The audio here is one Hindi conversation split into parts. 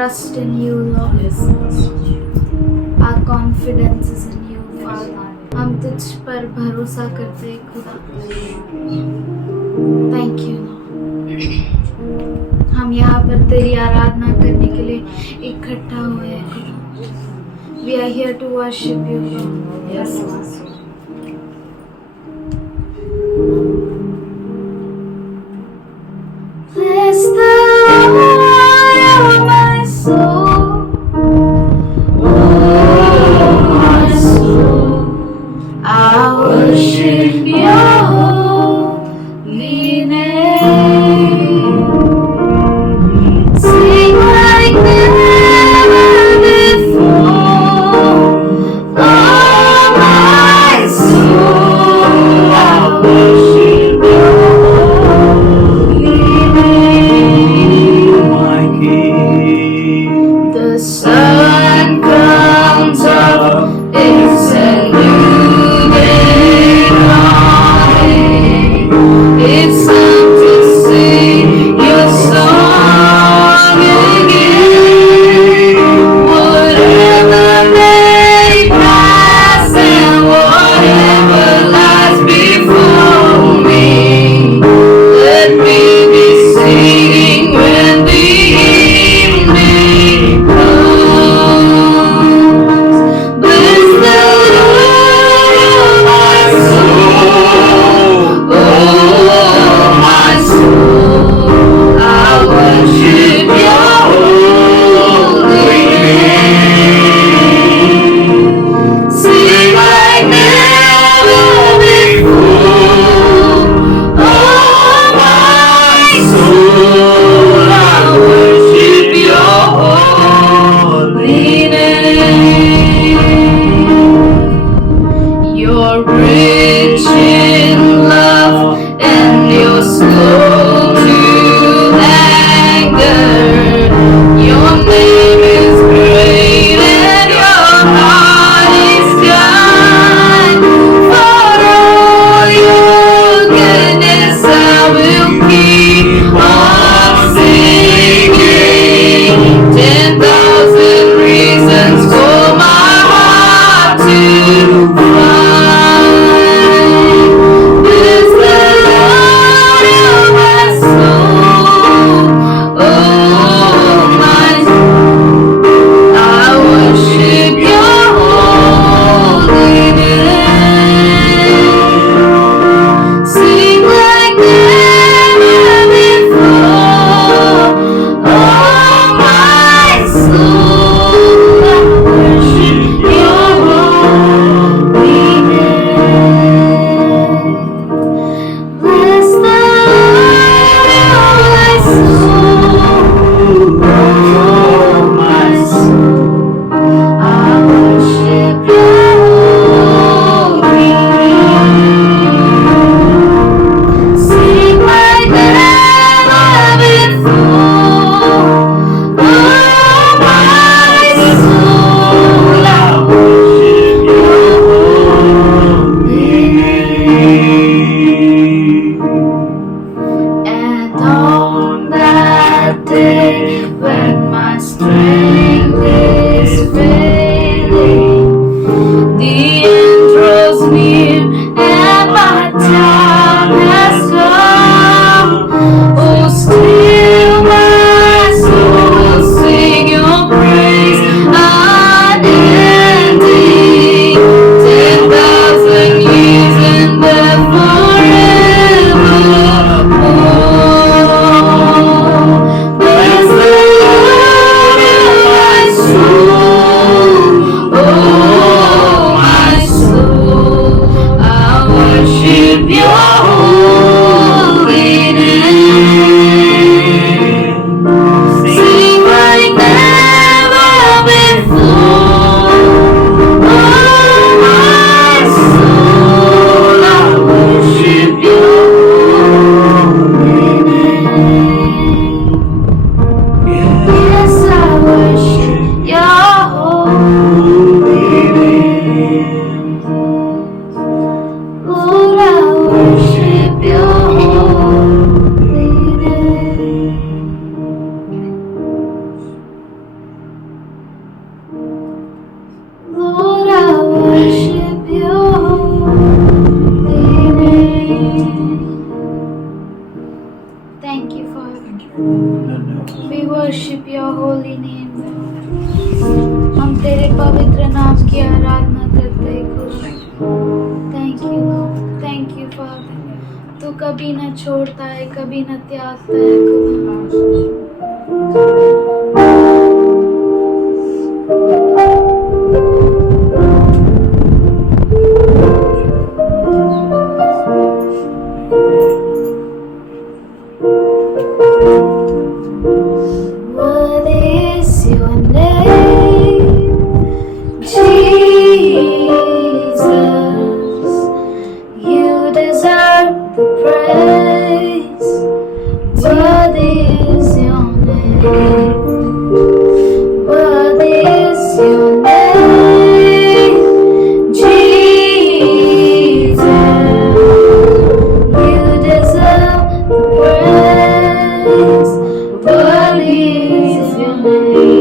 trust in you, Lord. Our confidence is in you, Father. हम तुझ पर भरोसा करते हैं खुदा. Thank you, Lord. हम यहाँ पर तेरी आराधना करने के लिए इकट्ठा हुए हैं खुदा. We are here to worship you, Lord. Yes, Lord. Bless the Lord, oh my soul, oh my soul. I worship your holy name. Sing like never before, oh my soul. I worship your the sun comes up, it's a new day dawning. It's time to sing your song again. Whatever may pass and whatever lies before me, let me be singing when the evening comes. Bless the Lord, oh my soul, oh my soul. I worship your holy name. Sing like never before, oh my soul. I worship your holy name. You're rich in love and you're slow to anger. Your name is great and your heart is kind. For all your goodness I will keep on singing. 10,000 reasons for my heart to find. Bless the Lord, oh my soul, oh my soul. I worship your holy name. Sing like never before, oh my soul. I worship your holy name. Bless the Lord, oh my soul, I worship your holy name. Sing like never before, oh my soul, I worship your holy name. And on that day when my strength is failing, the end draws near and my time has come. Oh, still my soul will sing your praise unending. 10,000 years and then forevermore. Bless the Lord, oh my soul, oh my soul. I worship your holy name. Sing like never before, oh my soul. I worship your holy name. Yes, I worship your holy name. Lord, I worship thank you father, तू कभी न छोड़ता है, कभी न त्यागता है खुदा। What is your name, Jesus? You deserve the praise. What is your name? What is your name, Jesus? You deserve the praise. What is your name?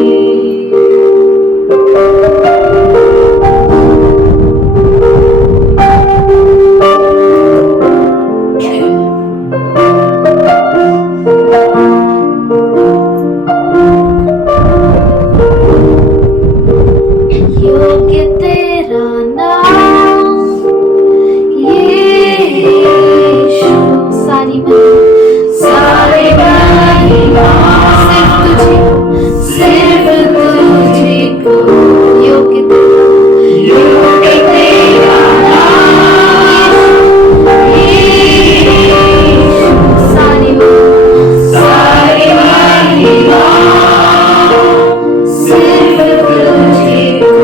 योग्य तेरा नाम यीशु। सारी महिमा सिर्फ तुझे को। योग्य तेरा नाम यीशु। सारी महिमा सिर्फ तुझे को।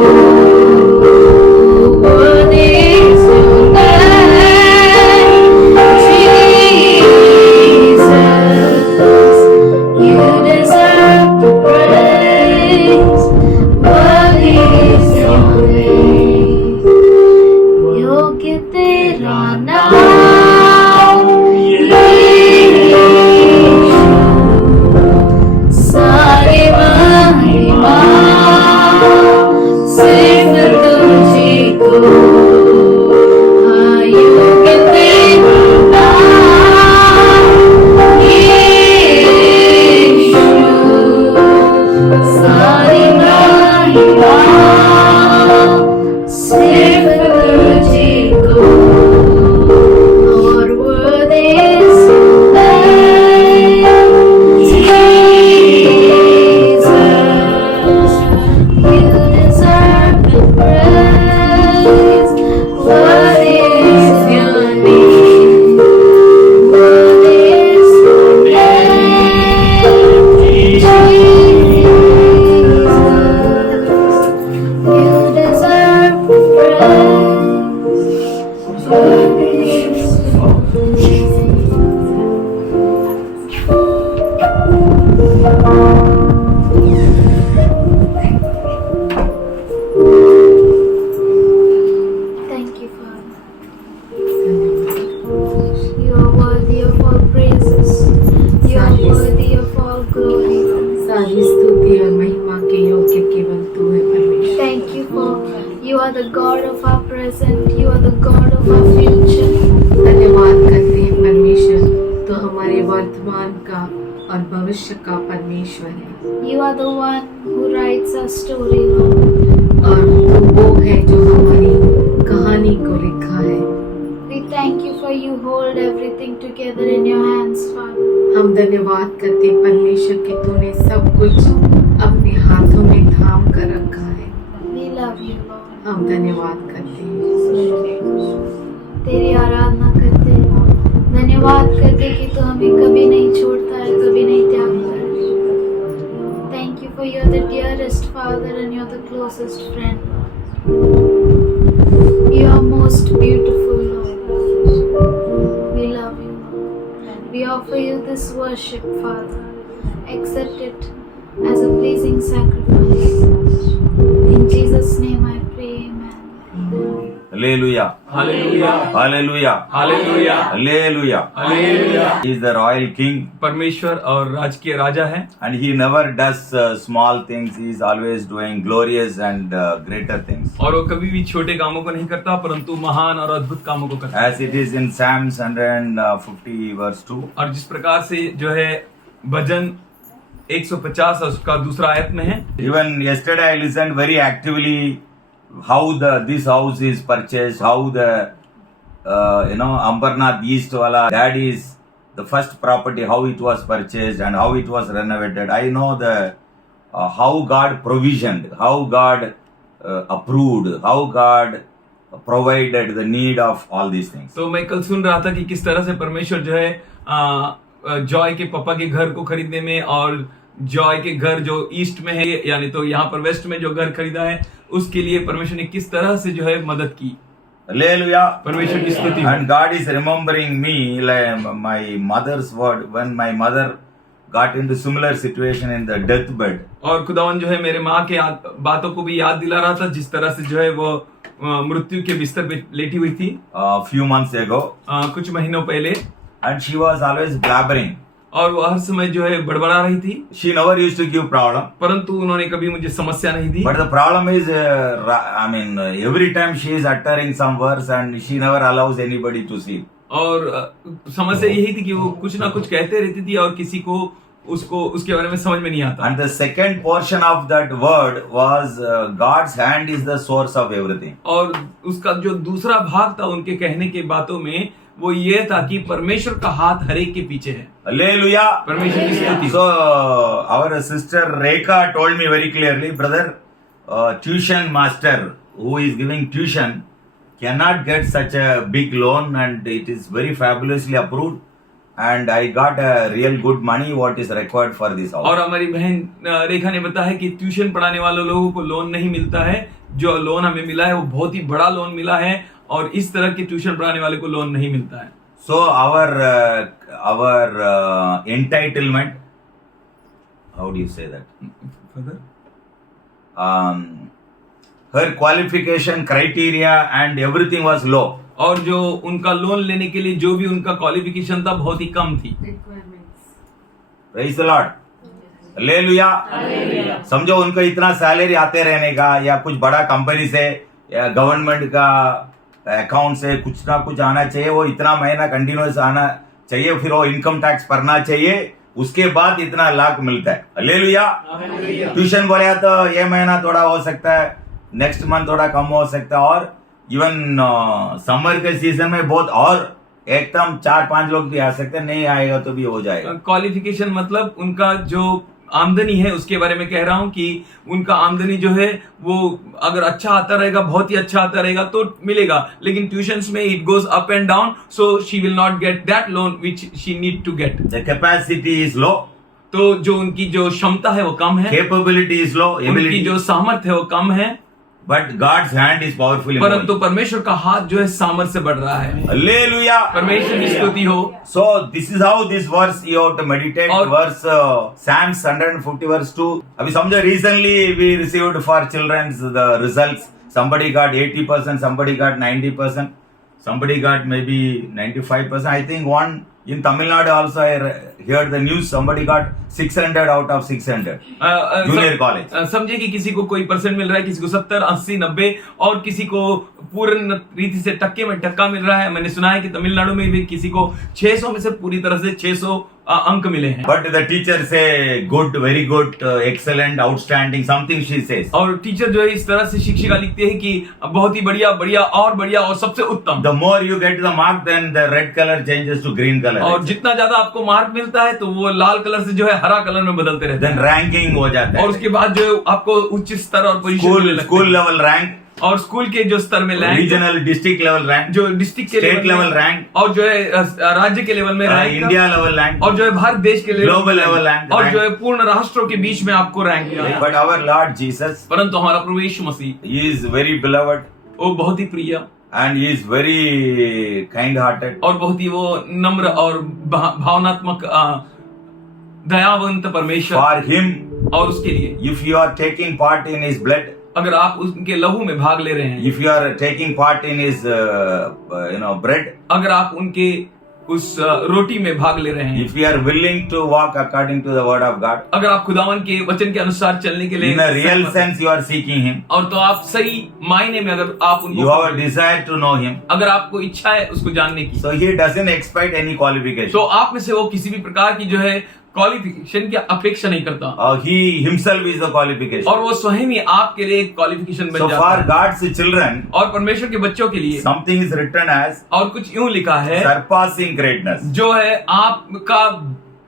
What is your name, Jesus? You deserve the praise. What is your name? योग्य तेरा नाम यीशु। सारी महिमा सिर्फ तुझे को। हाँ, योग्य तेरा नाम यीशु। सारी महिमा सिर्फ तुझे को। और what is your name, Jesus? You deserve the praise. What is your name? What is your name, Jesus? You deserve the praise. What is your Thank you, Father. You are worthy of all praises. You are worthy of all glory. सारी स्तुति और महिमा के योग्य केवल तू है परमेश्वर। Thank you for you are the God of our present. You are the God of our future. धन्यवाद करते हैं परमेश्वर, तो हमारे वर्तमान का और भविष्य का परमेश्वर है। You are the one who writes our story, Lord. और तू वो है जो हमारी कहानी को लिखा है। We thank you for you hold everything together in your hands, Father. हम धन्यवाद करते हैं परमेश्वर कि तूने सब कुछ अपने हाथों में थाम कर रखा है। We love you, Lord. हम धन्यवाद करते हैं। तेरी आराधना करते हैं, धन्यवाद करते कि तू हमें कभी नहीं छोड़ता है, कभी नहीं त्यागता है। Thank you for you're the dearest Father and you're the closest friend. You are most beautiful, Lord. We love you, Lord. We offer you this worship, Father. Accept it as a pleasing sacrifice. In Jesus' name I pray, amen. Hallelujah. Hallelujah. Hallelujah. Hallelujah. Hallelujah. Hallelujah. He is the royal king परमेश्वर और राजकीय राजा है and he never does small things. He is always doing glorious and greater things. और वो कभी भी छोटे कामों को नहीं करता परंतु महान और अद्भुत कामों को करता है। As it is in Psalms 150 verse 2. और जिस प्रकार से जो है भजन 150 उसका दूसरा आयत में है। Even yesterday I listened very actively how this house is purchased, how the Ambernath East wala, that is the first property, how it was purchased and how it was renovated. I know the how God provisioned, how God approved, how God provided the need of all these things. तो मैं कल सुन रहा था कि किस तरह से परमेश्वर जो है जॉय के पापा के घर को खरीदने में, और जॉय के घर जो ईस्ट में है, यानी तो यहाँ पर वेस्ट में जो घर खरीदा है, उसके लिए परमेश्वर ने किस तरह से जो है मदद की. Hallelujah. परमेश्वर की स्तुति हो. And God is remembering me, like my mother's word, when my mother got into similar situation in the deathbed. और खुदावन जो है मेरे माँ के बातों को भी याद दिला रहा था, जिस तरह से जो है वो मृत्यु के बिस्तर पे लेटी हुई थी Few months ago. कुछ महीनों पहले. And she was always blabbering. और वो हर समय जो है बड़बड़ा रही थी. She never used to give problem. परंतु उन्होंने कभी मुझे समस्या नहीं दी. But the problem is, every time she is uttering some words and she never allows anybody to see. और समस्या यही थी कि वो कुछ ना कुछ कहते रहती थी और किसी को उसके बारे में समझ में नहीं आता. And the second portion of that word was God's hand is the source of everything. और उसका जो दूसरा भाग था उनके कहने के बातों में, वो ये था कि परमेश्वर का हाथ हर एक के पीछे है. Hallelujah. परमेश्वर की स्तुति. So our sister Rekha told me very clearly, brother, tuition master who is giving tuition cannot get such a big loan, and it is very fabulously approved, and I got a real good money what is required for this house. और हमारी बहन रेखा ने बताया कि ट्यूशन पढ़ाने वाले लोगों को लोन नहीं मिलता है. जो लोन हमें मिला है वो बहुत ही बड़ा लोन मिला है, और इस तरह के ट्यूशन पढ़ाने वाले को लोन नहीं मिलता है. So our entitlement, how do you say that? Her qualification criteria and everything was low. और जो उनका लोन लेने के लिए जो भी उनका क्वालिफिकेशन था बहुत ही कम थी. Praise the Lord. Hallelujah. समझो उनको इतना सैलरी आते रहने का, या कुछ बड़ा कंपनी से या गवर्नमेंट का अकाउंट से कुछ ना कुछ आना चाहिए, वो इतना महीना कंटिन्यूस आना चाहिए, फिर वो इनकम टैक्स भरना चाहिए, उसके बाद इतना लाख मिलता है. हालेलुया. ट्यूशन बोले तो ये महीना थोड़ा हो सकता है, नेक्स्ट मंथ थोड़ा कम हो सकता है, और इवन समर के सीजन में बहुत और एकदम 4-5 लोग भी आ सकते हैं, नहीं आएगा तो भी हो जाएगा. क्वालिफिकेशन मतलब उनका जो आमदनी है उसके बारे में कह रहा हूं कि उनका आमदनी जो है वो अगर अच्छा आता रहेगा, बहुत ही अच्छा आता रहेगा तो मिलेगा, लेकिन ट्यूशंस में it goes up and down, so she will not get that loan which she need to get. The capacity is low. तो जो उनकी जो क्षमता है वो कम है. Capability is low. उनकी जो सामर्थ्य है वो कम है. But God's hand is powerful. परंतु परमेश्वर का हाथ जो है सामर्थ्य से बढ़ रहा है. Hallelujah. परमेश्वर की स्तुति हो. So this is how this verse you have to meditate. Verse Psalms 150 verse 2. अभी समझो, recently we received for children's the results. Somebody got 80%, somebody got 90%, somebody got maybe 95%. I think one in Tamil Nadu also I heard the news. Somebody got 600 out of 600. Junior college. समझे कि किसी को कोई परसेंट मिल रहा है, किसी को 70, 80, 90, और किसी को पूर्ण रीति से टक्के में टक्का मिल रहा है. मैंने सुना है कि तमिलनाडु में भी किसी को 600 में से पूरी तरह से 600 अंक मिले हैं. But the teacher say good, very good, excellent, outstanding, something she says. और टीचर जो है इस तरह से शिक्षिका लिखते हैं कि बहुत ही बढ़िया, बढ़िया और सबसे उत्तम. The more you get the mark, then the red color changes to green color. और जितना ज्यादा आपको मार्क मिलता है तो वो लाल कलर से जो है हरा कलर में बदलते रहते हैं. Then ranking हो जाता है. और उसके बाद जो आपको उच्च स्तर और पोजीशन स्कूल लेवल रैंक, और स्कूल के जो स्तर में rank, regional district level rank, जो डिस्ट्रिक्ट के स्टेट लेवल रैंक, और जो है राज्य के लेवल में रैंक, इंडिया लेवल रैंक, और जो है भारत देश के लेवल, ग्लोबल लेवल रैंक, और जो है पूर्ण राष्ट्रों के बीच में आपको रैंक मिला. बट आवर लॉर्ड जीसस, परंतु हमारा प्रभु यीशु मसीह, ही इज वेरी बिलवड, वो बहुत ही प्रिय, and he is very kind hearted, और बहुत ही वो नम्र और भावनात्मक दयावंत परमेश्वर. फॉर हिम, और उसके लिए if you are taking part in his blood, अगर आप उनके लहू में भाग ले रहे हैं, if you are taking part in his bread, अगर आप उनके उस रोटी में भाग ले रहे हैं, if you are willing to walk according to the word of God, अगर आप खुदावन के वचन के अनुसार चलने के लिए in a real sense you are seeking him, और तो आप सही मायने में अगर आप उनको, you have a desire to know him, अगर आपको इच्छा है उसको जानने की, so he doesn't expect any qualification. तो आप में से वो किसी भी प्रकार की जो है क्वालिफिकेशन की अपेक्षा नहीं करता, he himself is the qualification. और वो स्वयं ही आपके लिए एक क्वालिफिकेशन So बन जाता for है। God's children, और परमेश्वर के बच्चों के लिए something is written as और कुछ यूं लिखा है, surpassing greatness. जो है आपका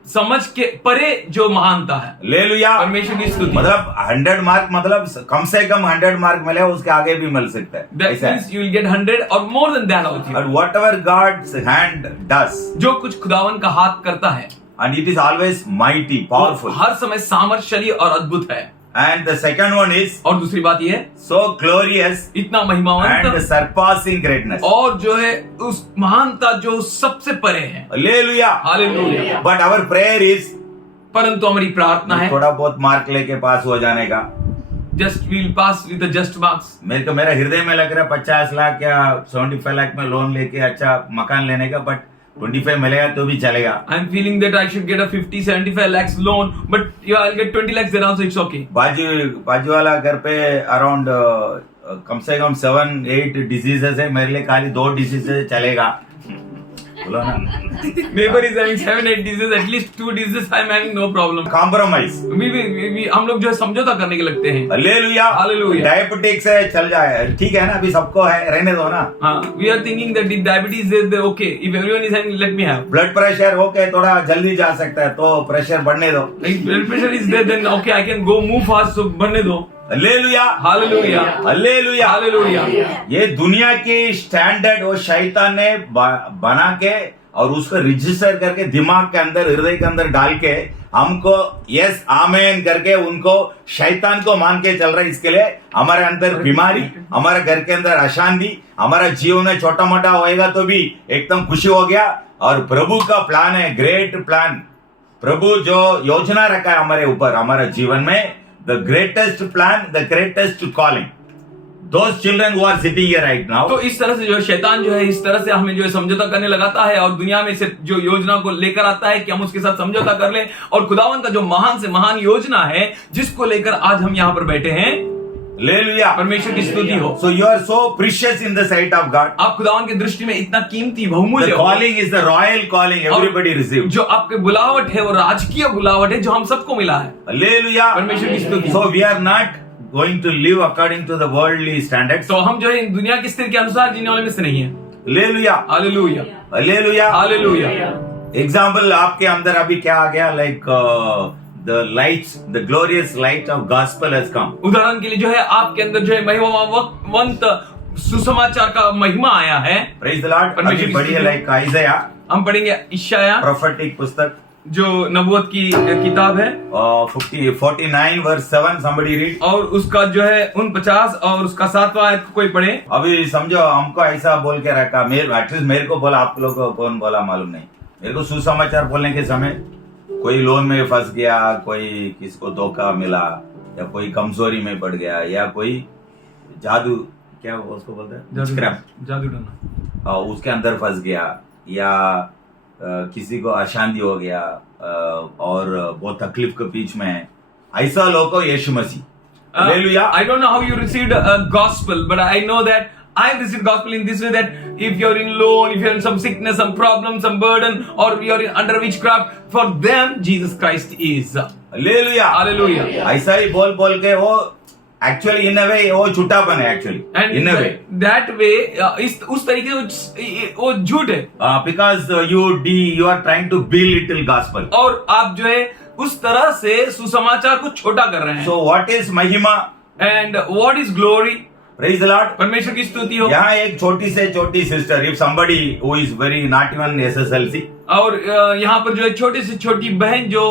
समझ के परे जो महानता है। Hallelujah. परमेश्वर की स्तुति। मतलब 100 मार्क, मतलब कम से कम 100 मार्क मिले, उसके आगे भी मिल सकता है, That ऐसा है। means you will get 100 or more than that also। And whatever God's hand does, जो कुछ खुदावन का हाथ करता है, and it is always mighty, powerful. हर समय सामर्थ्यशाली और अद्भुत है। And the second one is और दूसरी बात यह है, so glorious इतना and महिमावंत surpassing greatness. और जो है उस महानता जो सबसे परे है। Hallelujah. Hallelujah. But our prayer is परंतु हमारी प्रार्थना है, थोड़ा बहुत मार्क लेके पास हो जाने का। Just we'll pass with the just marks. मेरा हृदय में लग रहा है 50 लाख या 75 लाख में लोन लेके अच्छा मकान लेने का, बट 25 मिलेगा तो भी चलेगा। I am feeling that I should get a 50-75 lakhs loan, but I will get 20 lakhs there also, it's okay. बाजू वाला घर पे अराउंड कम से कम 7-8 डिजीजेस है, मेरे लिए खाली 2 डिजीजेस चलेगा, बोलो ना। Neighbour is having 7-8 diseases, at least 2 diseases I am having, no problem। Compromise हम लोग जो है समझौता करने के लगते हैं। हालेलुया। हालेलुया। डायबिटिक्स है, चल जाए, ठीक है ना, अभी सबको है, रहने दो ना। हाँ, we are thinking that if diabetes is okay, if everyone is having, let me have। Blood pressure okay, थोड़ा जल्दी जा सकता है तो प्रेशर बढ़ने दो। If blood pressure is there, then okay, I can go move fast, so बढ़ने दो। हालेलुया। हालेलुया। हालेलुया। हालेलुया। ये दुनिया की स्टैंडर्ड वो शैतान ने बना के और उसको रजिस्टर करके दिमाग के अंदर, हृदय के अंदर डाल के हमको यस आमेन करके उनको शैतान को मान के चल रहा है। इसके लिए हमारे अंदर बीमारी, हमारे घर के अंदर अशांति, हमारा जीवन में छोटा मोटा होएगा तो भी एकदम खुशी हो गया। और प्रभु का प्लान है, ग्रेट प्लान। प्रभु जो योजना रखा है हमारे ऊपर, हमारे जीवन में, the greatest plan, the greatest calling, those children who are sitting here right now। तो इस तरह से जो शैतान जो है इस तरह से हमें जो है समझौता करने लगाता है और दुनिया में से जो योजना को लेकर आता है कि हम उसके साथ समझौता कर लें, और खुदावन का जो महान से महान योजना है जिसको लेकर आज हम यहाँ पर बैठे हैं, हालेलुया, परमेश्वर की स्तुति हो। So you are so precious in the sight of God। आप खुदावन की दृष्टि में इतना कीमती The बहुमूल्य हो। calling is the royal calling, everybody received। जो आपके बुलावट है वो राजकीय बुलावट है जो हम सबको मिला है। हालेलुया। परमेश्वर की स्तुति। So we are not going to live according to the worldly standards। तो हम जो है दुनिया की स्थिति के अनुसार जीने वाले में से नहीं है। Hallelujah. Hallelujah. Hallelujah. Hallelujah. Example आपके अंदर अभी क्या आ गया, like the lights, the glorious light of gospel has come. उदाहरण के लिए जो है आपके अंदर जो है महिमावंत सुसमाचार का महिमा आया है। Praise the Lord. परमेश्वर अभी की बढ़िए, स्तुति। लाइक आइज़ाया, हम पढ़ेंगे इशाया प्रोफेटिक पुस्तक, जो नबूवत की किताब है, 49 वर्स 7, somebody read। और उसका जो है 49 और उसका 7वां आयत को कोई पढ़े। अभी समझो हमको ऐसा बोल के रखा, एटलीस्ट मेरे को बोला, आप लोगों को कौन बोला मालूम नहीं, मेरे को सुसमाचार बोलने के समय कोई लोन में फंस गया, कोई किसको धोखा मिला, या कोई कमजोरी में पड़ गया, या कोई जादू, क्या उसको बोलते हैं, जादू टोना, उसके अंदर फंस गया, या किसी को अशांति हो गया और बहुत तकलीफ के बीच में है, ऐसा लोग को यीशु मसीह। Hallelujah. I don't know how you received a gospel, but I know that I received gospel in this way, that if you're in loan, if you're in some sickness, some problem, some burden, or you're under witchcraft, for them Jesus Christ is। Hallelujah. Hallelujah. ऐसा ही बोल बोल के वो एक्चुअली इन अ वे वो झूठापन है, actually in a way that way उस तरीके से वो झूठ है, because you are trying to belittle gospel। और आप जो है उस तरह से सुसमाचार को छोटा कर रहे हैं। So what is महिमा? And what is glory? Praise the Lord। परमेश्वर की स्तुति हो। यहाँ एक छोटी से छोटी sister, if somebody who is very not even SSLC, और यहाँ पर जो है छोटी से छोटी बहन जो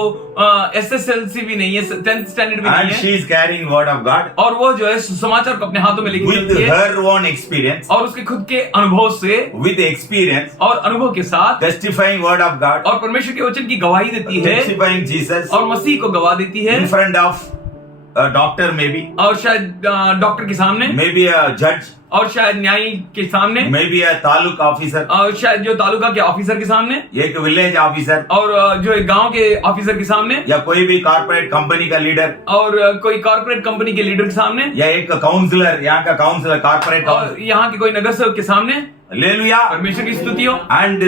SSLC भी नहीं है, 10th स्टैंडर्ड भी and नहीं she है, is carrying word of God और वो जो है सुसमाचार को अपने हाथों में लेके with चलती है, her own experience, और उसके खुद के अनुभव से with experience, और अनुभव के साथ testifying word of God, और परमेश्वर के वचन की गवाही देती है, testifying Jesus और मसीह को गवाह देती है, in front of a doctor, maybe और शायद डॉक्टर के सामने, maybe a judge, और शायद न्यायी के सामने, maybe a तालुक ऑफिसर, और शायद जो तालुका के ऑफिसर के सामने, एक विलेज ऑफिसर, और जो एक गांव के ऑफिसर के सामने, या कोई भी कॉर्पोरेट कंपनी का लीडर, और कोई कॉर्पोरेट कंपनी के लीडर के सामने, या एक काउंसलर, यहाँ का काउंसलर, कॉर्पोरेट और यहाँ के कोई नगर सेवक के सामने, Hallelujah. परमेश्वर की स्तुति हो। And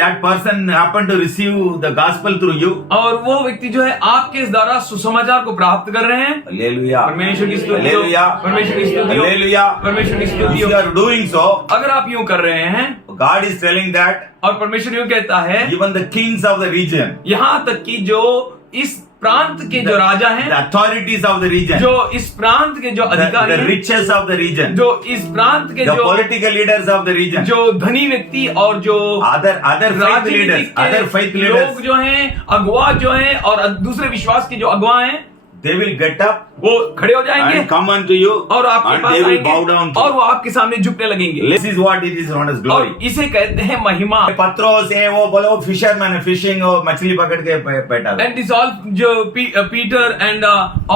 that person happened to receive the gospel through you. और वो व्यक्ति जो है आपके इस द्वारा सुसमाचार को प्राप्त कर रहे हैं। Hallelujah. परमेश्वर की स्तुति हो। Hallelujah. परमेश्वर की स्तुति हो। Hallelujah. परमेश्वर की If स्तुति you हो। are doing so, अगर आप यूं कर रहे हैं God is telling that और परमेश्वर यूं कहता है, even the kings of the region, यहाँ तक कि जो इस प्रांत के जो राजा the हैं, authorities of the region, जो इस प्रांत के जो अधिकारी the हैं, riches of the region, जो इस प्रांत के the जो political leaders of the region, जो धनी व्यक्ति और जो other faith leaders, राजनीतिक other faith leaders, लोग जो हैं, अगुआ जो हैं और दूसरे विश्वास के जो अगुआ हैं, they will get up वो खड़े हो जाएंगे and come unto you और आपके and pass they will bow आएंगे down to और you. वो आपके सामने झुकने लगेंगे। This is what it is known as glory. और इसे कहते हैं महिमा। पत्रोस है वो बोलो फिशरमैन है, फिशिंग और मछली पकड़ के बैठा था। And this all जो Peter and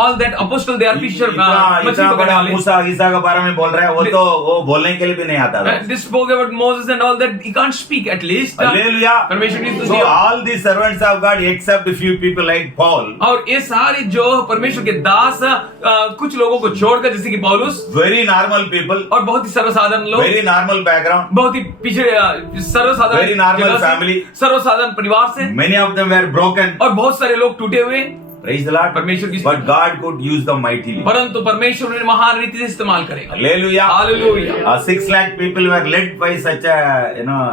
all that apostle they are fisher मछली इतना पकड़ने बड़ा वाले। मूसा ईसा के बारे में बोल रहा है, वो तो वो बोलने के लिए भी नहीं आता था। And this spoke about Moses and all that, he can't speak at least. Hallelujah. परमेश्वर की So स्तुति हो। all the servants of God except a few people like Paul, और ये सारे जो परमेश्वर के दास कुछ लोगों को छोड़कर, जैसे कि पौलुस, very normal people, और बहुत ही सर्वसाधारण लोग, very normal background, बहुत ही पिछड़े सर्वसाधारण Very normal जगह से, family. सर्वसाधारण परिवार से, many of them were broken. और बहुत सारे लोग टूटे हुए। Praise the Lord. परमेश्वर की But God could use them mightily. परंतु परमेश्वर उन्हें महान रीति से इस्तेमाल करेगा। Hallelujah. Hallelujah. 6 lakh people were led by such a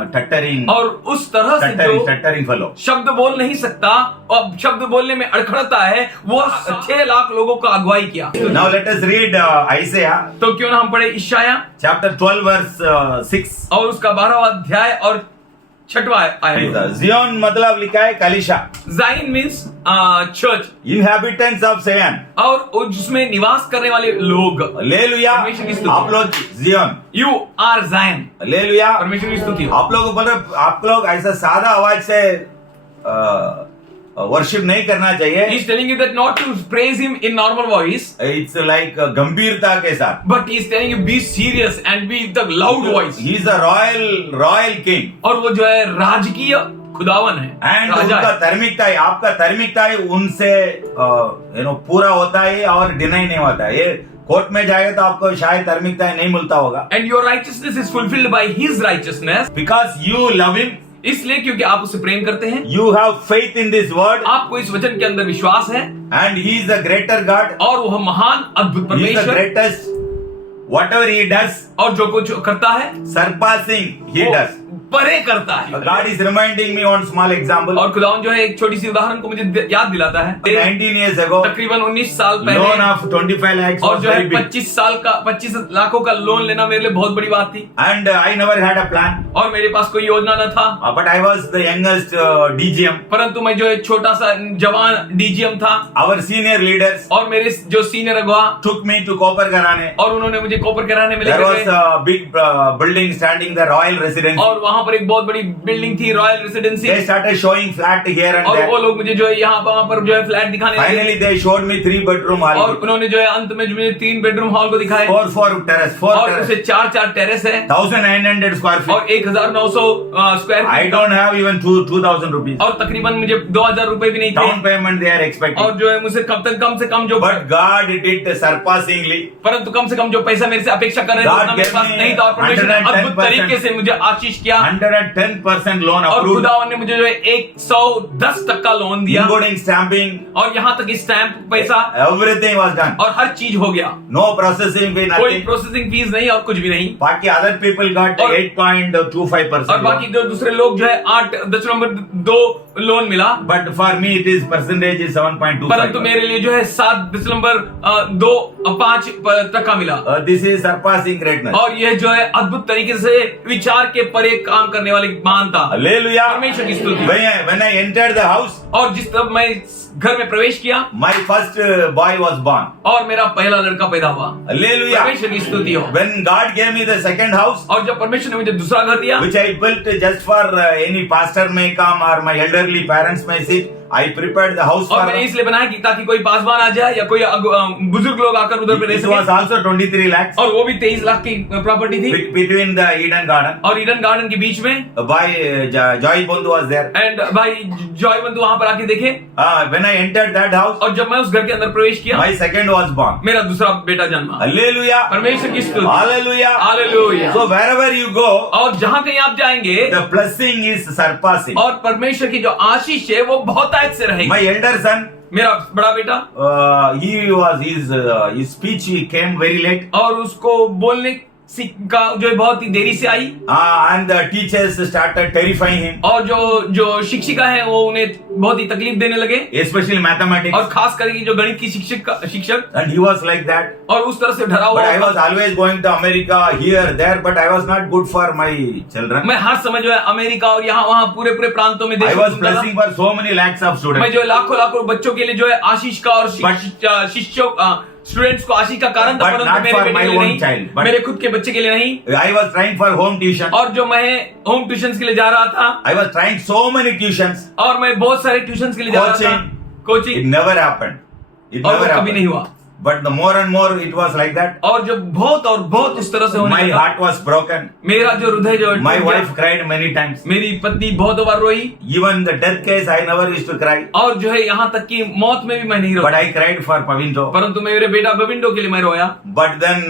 stuttering और उस तरह से जो fellow. शब्द बोल नहीं सकता और शब्द बोलने में अड़खड़ता है, वो 6 लाख लोगों का अगुवाई किया। Now let us read Isaiah तो क्यों ना हम पढ़े इशाया chapter 12 verse 6. और उसका 12वां अध्याय और 6वां आयत। Zion मतलब लिखा है कलिशा, Zion means church, inhabitants of Zion. और जिसमें निवास करने वाले लोग। Hallelujah. परमेश्वर की स्तुति। आप लोग Zion. You are Zion। Hallelujah. परमेश्वर की स्तुति हो। आप लोग मतलब आप लोग ऐसा सादा आवाज से वर्शिप नहीं करना चाहिए। He is telling you that not to praise him in normal voice, It's like गंभीरता के साथ। but he is telling you be serious and be the loud voice। He is a royal king. और वो जो है राजकीय खुदावन है, एंड राजा उनका है। धार्मिकता है, आपका धार्मिकता है उनसे पूरा होता है और डिनाई नहीं होता है। ये कोर्ट में जाएगा तो आपको शायद धार्मिकता नहीं मिलता होगा। And your righteousness is fulfilled by his righteousness, because you love him, इसलिए क्योंकि आप उसे प्रेम करते हैं, you have faith in this word, आपको इस वचन के अंदर विश्वास है, and he is the greater God, और वह महान अद्भुत ही इज द परमेश्वर, greatest, what ever he does, और जो कुछ करता है सरपासिंग ही वो डज। परे करता है। God is reminding me on small example. और खुदावन जो है एक छोटी सी उदाहरण को मुझे याद दिलाता है। 19 years ago, तकरीबन 19 साल loan पहले, of 25 lakhs और was जो है very big. 25 लाखों का लोन लेना मेरे लिए बहुत बड़ी बात थी, And I never had a plan. और मेरे पास कोई योजना न था। But I was the youngest DGM. परंतु मैं जो है छोटा सा जवान डीजीएम था, Our senior leaders और मेरे जो सीनियर अगुआ, took me to Copper कराने. और उन्होंने मुझे कोपर कराने में There लेकर was गए, a big building standing, the Royal Residency. और वहां पर एक बहुत बड़ी बिल्डिंग थी, royal residency, They started showing flat here and और वो there. लोग मुझे जो है यहाँ वहां पर जो है फ्लैट दिखाने लगे, Finally, they showed me 3 bedroom और hall. उन्होंने जो है अंत में जो मुझे 3 बेडरूम हॉल को दिखाए, 4 terrace, 4 और terrace. उसे 4 टेरेस है, 1900 square feet. और 1900 square I feet, don't have even 2,000 rupees. और तकरीबन मुझे 2000 रुपए भी नहीं Down थे, payment they are expecting. और जो है मुझे कम से कम जो, But God did it surpassingly. परंतु कम से कम जो पैसा मेरे से अपेक्षा कर रहे थे God उतना मेरे gave पास me नहीं था, और परमेश्वर ने 110% अद्भुत तरीके से मुझे आशीष किया, 110% loan और approved. खुदावन ने मुझे जो है 110 तक का लोन दिया, Including stamping. और यहाँ तक स्टैंप पैसा Everything was done. और हर चीज हो गया, No processing fee, कोई nothing. प्रोसेसिंग फीस नहीं और कुछ भी नहीं। बाकी other people got और- 8.25% और बाकी loan. जो दूसरे लोग जो है 8.2 लोन मिला, But for me it is percentage is 7.25. परंतु मेरे लिए जो है 7.2 तक का मिला, This is surpassing greatness. और यह जो है अद्भुत तरीके से विचार के परे काम करने वाले महान था। Hallelujah. परमेश्वर की स्तुति। When I entered the house, और जिस तरह मैं घर में प्रवेश किया, my first boy was born. और मेरा पहला लड़का पैदा हुआ। Hallelujah. परमेश्वर की स्तुति हो। When God gave me the second house, और जब परमेश्वर ने मुझे दूसरा घर दिया, which I built just for any pastor may come or my elderly parents may sit, I prepared the house और for मैंने them. इसलिए बनाया कि ताकि कोई पासवान आ जाए या कोई बुजुर्ग लोग आकर उधर पे रह It was सके। also 23 lakhs और वो भी 23 लाख की प्रॉपर्टी थी between the Eden Garden. और ईडन गार्डन के बीच में। By Joy Bondhu was there. And भाई जॉय बंधु वहां पर आके देखे। When I entered that house, और जब मैं उस घर के अंदर प्रवेश किया, my second was born. मेरा दूसरा बेटा जन्मा। Hallelujah. परमेश्वर की स्तुति। Hallelujah. Hallelujah. So wherever you go, और जहां कहीं आप जाएंगे the blessing is surpassing. और परमेश्वर की जो आशीष है वो बहुतायत से रहेगी। My elder son, मेरा बड़ा बेटा, his speech he came very late. और उसको बोलने का जो है बहुत ही देरी से आई। And the teachers started terrifying him, और जो शिक्षिका है वो उन्हें बहुत ही तकलीफ देने लगे, especially mathematics. और खास करके जो गणित की शिक्षक, And he was like that. और उस तरह से डरा But I हुआ was always going to America, here, there, but I was not good for my children. मैं हर समय जो है अमेरिका और यहाँ वहाँ पूरे प्रांतों में I देशों was में घूमता था। blessing for so many lakhs of मैं students. जो है लाखों बच्चों के लिए जो है आशीष का और शिष्यों स्टूडेंट्स को आशीष का कारण था, But परंतु not मेरे for बेटे my के लिए own नहीं, child, but- मेरे खुद के बच्चे के लिए नहीं। I was trying for home tuition. और जो मैं होम ट्यूशंस के लिए जा रहा था, I was trying so many tuitions. और मैं बहुत सारे ट्यूशंस के लिए जा रहा था, It coaching, never happened. It और वो never कभी नहीं happened. हुआ। But the more and more it was like that. और जब बहुत उस तरह से होने My लगा, heart was broken. मेरा जो हृदय जो है My टूट गया। wife cried many times. मेरी पत्नी बहुत बार रोई, Even the death case, I never used to cry. और जो है यहाँ तक कि मौत में भी मैं नहीं But रोया, I cried for Pavinto. परंतु मेरे बेटा बविंडो के लिए मैं रोया। But then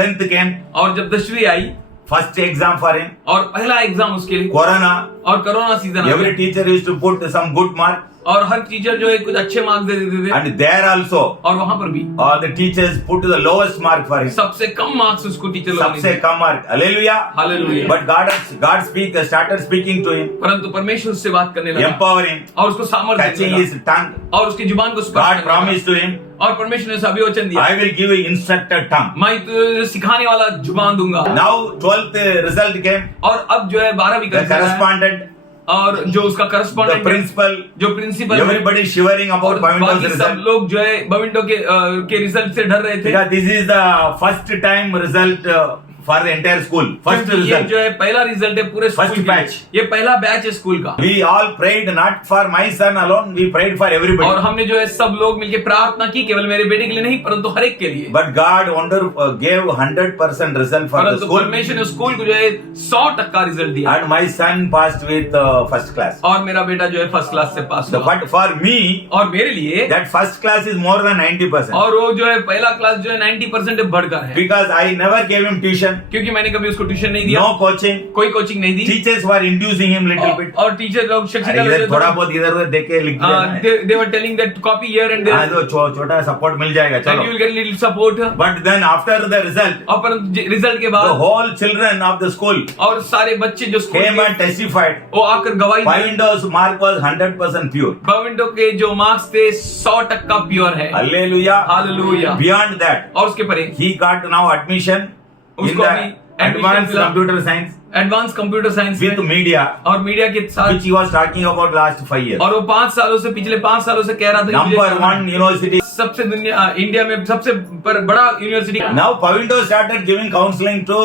10th came, और जब 10वीं आई first exam for him. और पहला एग्जाम उसके लिए, Corona. और कोरोना सीजन आ Every गया, teacher used to put some good mark. और हर टीचर जो है कुछ अच्छे मार्क्स दे देते थे, And there also, और वहां पर भी the teachers put the lowest mark for him. सबसे कम मार्क्स उसको टीचर लोगों ने सबसे दिए। कम mark. Hallelujah. Hallelujah. But started speaking to him, परंतु परमेश्वर उससे बात करने लगा, empowering, और उसको सामर्थ्य touching देने his लगा, tongue. और उसकी जुबान को स्पर्श God करने लगा। promised to him, और परमेश्वर ने सभी वचन दिया, I will give you instructed tongue. मैं तुझे सिखाने वाला जुबान दूंगा। Now 12th result came. और अब जो है 12वीं The का correspondent, और जो उसका the करस्पॉन्डेंट, principal, जो प्रिंसिपल, everybody shivering और about Pavinto's बाकी सब result. लोग जो है बविंडो के रिजल्ट से डर रहे थे, Because this is the first time result for the entire school. First क्योंकि ये result. जो है पहला रिजल्ट है पूरे स्कूल First के लिए। batch. ये पहला बैच है स्कूल का। We all prayed not for my son alone, we prayed for और everybody. हमने जो है सब लोग मिलकर प्रार्थना की, केवल मेरे बेटे के लिए नहीं परंतु हर एक के लिए। But God gave 100% result for the परंतु school. परमेश्वर ने स्कूल को जो है 100% रिजल्ट दिया, And my son passed with first class. और मेरा बेटा जो है फर्स्ट क्लास से पास हुआ। But for me, और मेरे लिए that first class is more than 90%. और वो जो है पहला क्लास जो है 90% बढ़कर है, Because I never gave him tuition, क्योंकि मैंने कभी उसको ट्यूशन नहीं दिया, no coaching. कोई कोचिंग नहीं दी, Teachers were inducing him little bit. और टीचर लोग शिक्षिका अरे इधर थोड़ा लोग बहुत इधर उधर देख के लिख दिया। they were telling that copy here and there हाँ, तो छोटा सपोर्ट मिल जाएगा and you चलो। will get little support। But then after the result, और परंतु रिजल्ट के the बाद whole children of the school और सारे बच्चे जो स्कूल came के and testified. वो आकर गवाही दी, Pavinto's mark was 100% pure. बविंडो के जो मार्क्स थे 100% प्योर है। Hallelujah. Hallelujah. Beyond that, और उसके परे he got now admission in उसको the अभी admission advanced मिला। computer science advance computer science with में media, और मीडिया के साथ, which he was talking about last 5 years. और वो 5 सालों से पिछले 5 सालों से कह रहा था कि Number मुझे 1 university. सबसे इंडिया में सबसे बड़ा university. Now Pavinto started giving counseling to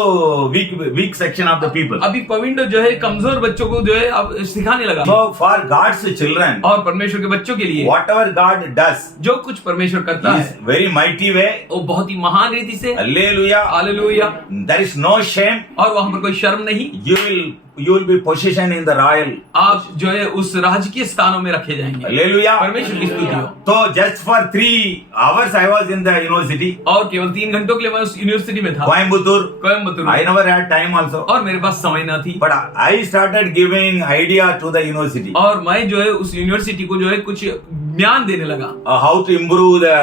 weak section of the people. अभी पविंडो जो है कमजोर बच्चों को जो है अब सिखाने लगा। So for God's children, और परमेश्वर के बच्चों के लिए whatever God does जो कुछ परमेश्वर करता is है very mighty way. वो बहुत ही महान रीति से, Hallelujah. Hallelujah, There is no shame. और वहां पर कोई शर्म नहीं। You will be positioned in the royal. आप जो है उस राजकीय स्थानों में रखे जाएंगे। Hallelujah. परमेश्वर की स्तुति हो। So just for 3 hours I was in the university, और केवल 3 घंटों के लिए मैं उस यूनिवर्सिटी में था, Coimbatore. कोयम्बतूर I में, never had time also. और मेरे पास समय न थी। But I started giving idea to the university. और मैं जो है उस यूनिवर्सिटी को जो है कुछ ज्ञान देने लगा, How to improve the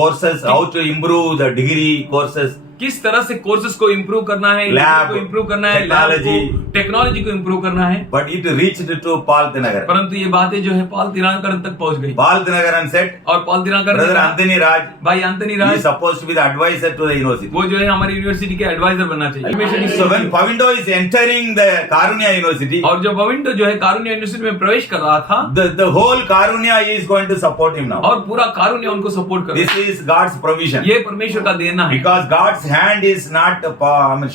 courses, how to improve the degree courses. किस तरह से कोर्सेज को इम्प्रूव करना है, Lab, को इम्प्रूव करना है, technology. टेक्नोलॉजी को इम्प्रूव करना है। But it reached to Paul Tinagar. परंतु ये बातें जो है पाल तिरानकर तक पहुंच गई, Paul Tinagar and said, और पाल तिरानकर Brother Anthony Raj, भाई Anthony he Raj, is supposed to be the advisor to the university. वो जो है हमारी यूनिवर्सिटी के एडवाइजर बनना चाहिए। So when Pavinto is entering the Karunya University, और जब बविंडो जो है कारुण्य यूनिवर्सिटी में प्रवेश कर रहा था, the whole Karunya is going to support him now. और पूरा कारुण्य उनको सपोर्ट कर This रहा is God's provision. है। ये परमेश्वर का देना है, Because God's hand is not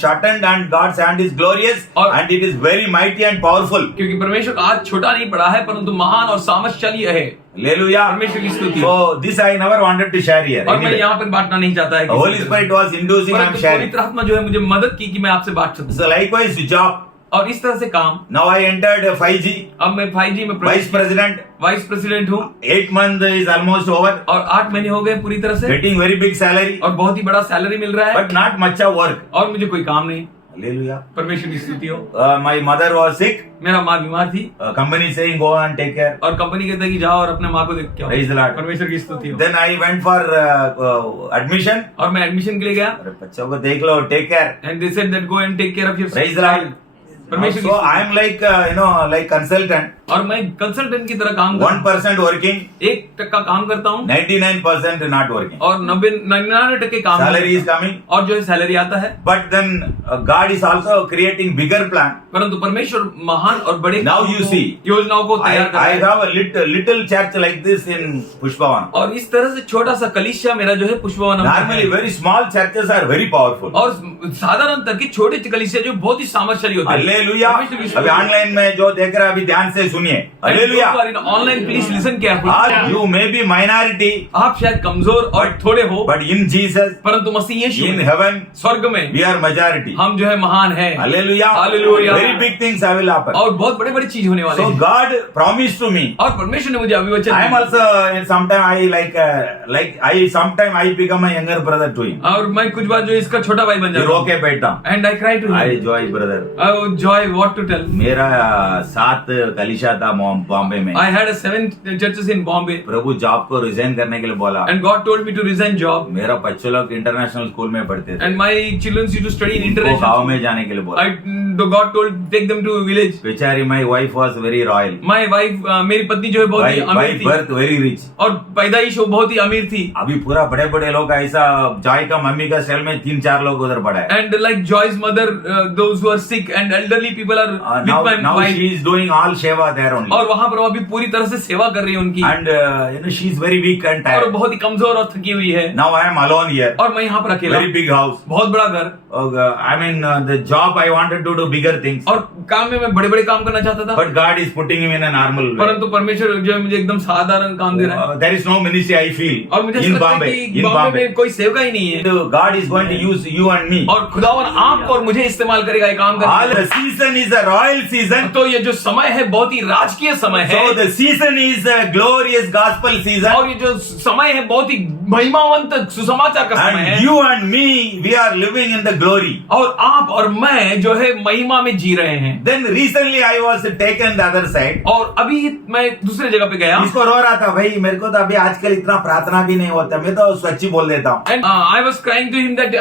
shortened and God's hand is glorious और- and it is very mighty and powerful. क्योंकि परमेश्वर का हाथ छोटा नहीं पड़ा है परंतु महान और सामर्थ्यशाली है। Hallelujah. परमेश्वर की स्तुति। So this I never wanted to share here. और मैं Anyway, यहाँ पर बांटना नहीं चाहता है the Holy Spirit was inducing, I am परंतु sharing. पवित्र आत्मा जो है मुझे मदद की कि मैं आपसे बात सकूं। So likewise, job. और इस तरह से काम। Now I entered 5G. अब मैं 5G में Vice President. वाइस प्रेसिडेंट हूँ 8 months is almost over. और 8 महीने हो गए पूरी तरह से Getting very big salary, और बहुत ही बड़ा सैलरी मिल रहा है but not much of work. और मुझे कोई काम नहीं। Hallelujah. परमेश्वर की स्तुति हो। My mother was sick. मेरा माँ बीमार थी Company saying go and take care. और कंपनी कहता है कि जाओ और अपने माँ को देख के आओ। Praise the Lord. परमेश्वर की स्तुति हो। Then I went for admission. और मैं एडमिशन के लिए गया अरे बच्चों को देख लो, take care. And they said that go and take care of your Praise the Lord. परमेश्वर की So स्तुति। I am like like consultant. और मैं कंसल्टेंट की तरह काम करता 1% working, हूँ 1% काम करता हूँ 99% not working. और 99% काम Salary is करता हूँ। coming. और जो है सैलरी आता है But then God is also creating bigger plan. परंतु परमेश्वर महान और बड़े Now कामों you को, see, योजनाओं को तैयार कर I रहा है। have a little church like this in Pushpavan. और इस तरह से छोटा सा कलीसिया मेरा जो है पुष्पवन में Normally है। very small churches are very powerful. और साधारणतः की छोटे कलीसिया जो बहुत ही सामर्थ्यशाली होते हैं। हालेलुया। परमेश्वर की स्तुति। अभी ऑनलाइन में जो देख रहे हैं अभी ध्यान से सुनिए। Hallelujah. Online please listen carefully. You may be minority, आप शायद कमजोर और थोड़े हो but in Jesus, परंतु मसीह यीशु in में, heaven, स्वर्ग में we are majority. हम जो है महान है। Hallelujah. Hallelujah. Very big things I will happen. और बहुत बड़े बड़ी चीज होने वाले So हैं। God promised to me. और परमेश्वर ने मुझे अभिवचन I am दिया। also sometime I become a younger brother to him. और मैं कुछ बार जो इसका छोटा भाई बन फिर जाता रो के बैठता हूँ। And I cry to I joy brother. Joy what to tell. मेरा 7 कलीसिया था बॉम्बे में। I had 7 churches in Bombay प्रभु जॉब को रिजाइन करने के लिए बोला। and God told me to resign job मेरा बच्चों लोग इंटरनेशनल स्कूल में पढ़ते थे। and my children used to study in उनको international गाँव school. में जाने के लिए बोला। God told take them to village. बेचारी my wife was very royal. My wife मेरी पत्नी जो है बहुत ही अमीर बाई थी बर्थ वेरी रिच। और पैदाइश वो बहुत ही अमीर थी। अभी पूरा बड़े बड़े लोग ऐसा जॉय का मम्मी का सेल में 3-4 लोग उधर पड़ा है। And like Joy's mother, those who are sick and elderly people are with my now wife. she is doing all सेवा there only. और वहाँ पर वो अभी पूरी तरह से सेवा कर रही है उनकी। And she is very weak and और वो tired. बहुत ही कमजोर और थकी हुई है। Now I am alone here. और मैं यहाँ पर अकेला। Very big house. बहुत बड़ा घर। I mean the job I wanted to do bigger things. और काम में मैं बड़े बड़े काम करना चाहता था। But God is putting him in a normal way. परंतु परमेश्वर जो है मुझे एकदम साधारण काम दे रहा है। There is no ministry I feel और मुझे in ऐसा लगता Bombay. है कि In बॉम्बे Bombay. में कोई सेवका ही नहीं है। God is going to use you and me. और खुदावन आपको और मुझे इस्तेमाल करेगा ये काम All करने। the season is a royal season. तो ये जो समय है बहुत ही राजकीय समय है। So the season is a glorious gospel season. और ये जो समय है बहुत ही महिमावंत सुसमाचार का समय And है। you and me, we are living in the glory. और आप और मैं जो है महिमा में जी रहे हैं। Then recently I was taken the other side. और अभी मैं दूसरे जगह पे गया। इसको रो रहा था भाई मेरे को तो अभी आजकल इतना प्रार्थना भी नहीं होता, मैं तो सच्ची बोल देता हूँ। And I was crying to him that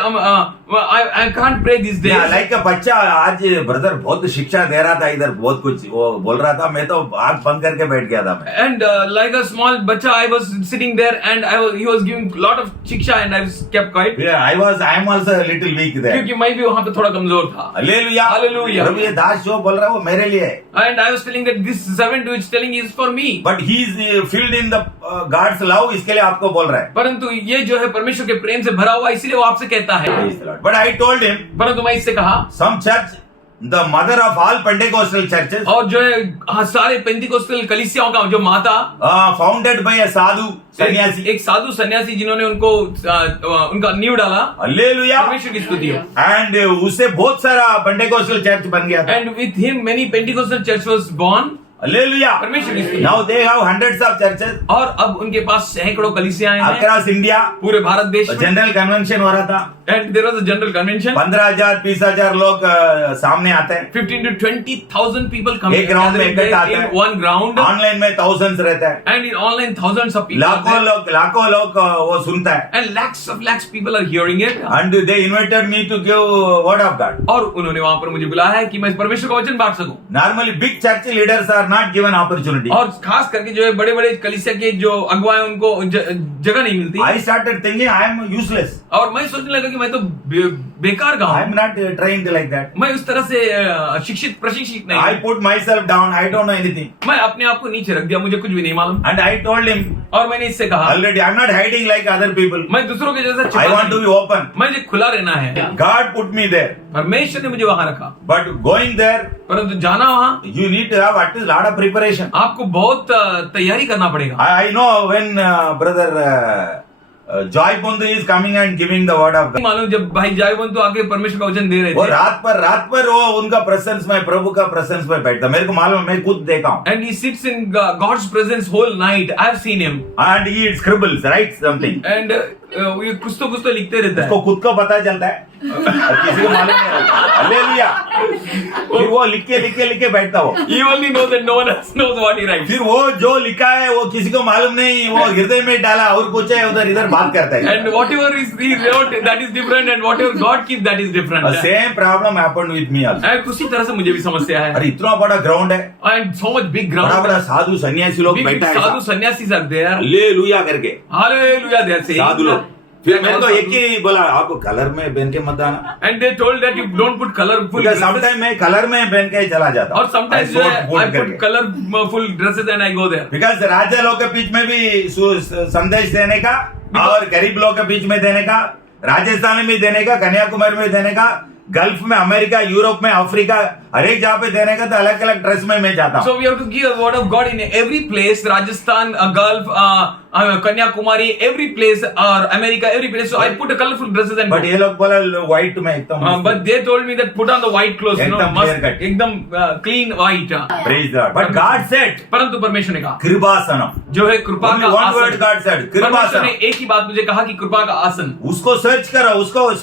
I can't pray these days. Like बच्चा आज ब्रदर बहुत शिक्षा दे रहा था इधर, बहुत कुछ वो बोल रहा था, मैं तो आंख बंद करके बैठ गया था मैं। And like a small bacha, I was sitting there and he was giving a lot of shiksha and I was kept quiet. I am also a little weak there. क्योंकि मैं भी वहाँ पे थोड़ा कमजोर था। Hallelujah. Hallelujah. प्रभु ये दास जो बोल रहा है वो मेरे लिए है। And I was telling that this servant which is telling is for me. But he is filled in the God's love, इसके लिए आपको बोल रहा है। परंतु ये जो है परमेश्वर के प्रेम से भरा हुआ इसीलिए वो आपसे कहता है। Praise the Lord. But I told him, परंतु मैं इससे कहा some church, the mother of all Pentecostal churches, और जो है सारे पेंटिकोस्टल कलीसियाओं का जो माता founded by a sadhu सन्यासी, एक साधु सन्यासी जिन्होंने उनको उनका नींव डाला। Hallelujah. परमेश्वर की स्तुति हो। And उससे बहुत सारा Pentecostal church बन गया था। And with him many Pentecostal church was born. Hallelujah. परमेश्वर की स्तुति। Now they have hundreds of churches और अब उनके पास सैकड़ों कलीसियाएं हैं across India. पूरे भारत देश में। जनरल कन्वेंशन हो रहा था। And there was a general convention. 15,000-20,000 लोग सामने आते हैं। 15 to 20,000 people come एक ग्राउंड में इकट्ठा आता in है। one ground. ऑनलाइन में thousands रहता है। And in online thousands of people. लाखों लोग वो सुनता है। And lakhs people are hearing it. And they invited me to give word of God. और उन्होंने वहां पर मुझे बुलाया है कि मैं परमेश्वर का वचन बांट सकूं। Normally big church leaders are not given opportunity. और खास करके जो है बड़े बड़े कलीसिया के जो अगुवाए उनको जगह नहीं मिलती। I started thinking I am useless. और मैं सोचने लगा कि मैं तो बेकार I गाऊं। am not trained like that. मैं उस तरह से शिक्षित प्रशिक्षित नहीं I हूं। put myself down. I don't know anything. मैं अपने आप को नीचे रख दिया, मुझे कुछ भी नहीं मालूम। And I told him और मैंने इससे कहा already, I am not hiding like other people. मैं दूसरों के जैसा I छिपा want to नहीं, be open. मुझे खुला रहना है। God put me there. परमेश्वर ने मुझे वहां रखा, But going there, परंतु जाना वहां you need to have at least lot of preparation. आपको बहुत तैयारी करना पड़ेगा। I know when brother Joy Bundu is coming and giving the word of God. मालूम जब भाई जायवंतु आके परमेश्वर का वचन दे रहे वो थे, रात पर वो उनका प्रेजेंस में, प्रभु का प्रेजेंस में बैठता, मेरे को मालूम है, मैं खुद देखा हूँ. and he sits in God's presence whole night. I have seen him, And he scribbles, writes something. and ये कुछ तो लिखते रहता है। उसको खुद को पता चलता है और किसी को मालूम नहीं रहता. हालेलुया. फिर वो लिख के बैठता वो. He only knows that no one else knows what he writes. फिर वो जो लिखा है वो किसी को मालूम नहीं, वो हृदय में डाला और कुछ है उधर इधर बात करता है. And whatever he wrote, that is different, and whatever God keeps, that is different. Same problem happened with me also. And उसी तरह से मुझे भी समस्या है। अरे इतना बड़ा ग्राउंड है, And so much big बड़ा ground. बड़ा साधु सन्यासी लोग Big बैठा साधु है, सन्यासी are there. हालेलुया करके Hallelujah, they are saying. साधु लोग. फिर मैंने तो एक ही बोला, आप कलर में पहन के मत आना. And they told that you don't put colorful Because dresses. sometimes मैं कलर में पहन के चला जाता और हूँ. sometimes I I vote put करके. colorful dresses and I go there. Because राजा लोग के बीच में भी संदेश देने का और गरीब लोग के बीच में देने का, राजस्थान में देने का, कन्याकुमारी में देने का, गल्फ में, अमेरिका, यूरोप में, अफ्रीका, हर एक जहाँ पे देने का, तो अलग अलग ड्रेस में मैं जाता हूँ. So we have to give the word of God in every place, Rajasthan, Gulf, Kanyakumari, every place, or America, every place. So I put a colorful dresses and but ये लोग बोला व्हाइट में एकदम. but they told me that put on the white clothes, you know, एकदम must clear cut. एकदम clean white. Praise God. But God said, परंतु परमेश्वर ने कहा कृपासनम. जो है कृपा Only का one word आसन। God said, परमेश्वर ने कृपासनम. एक ही बात मुझे कहा कि कृपा का आसन, उसको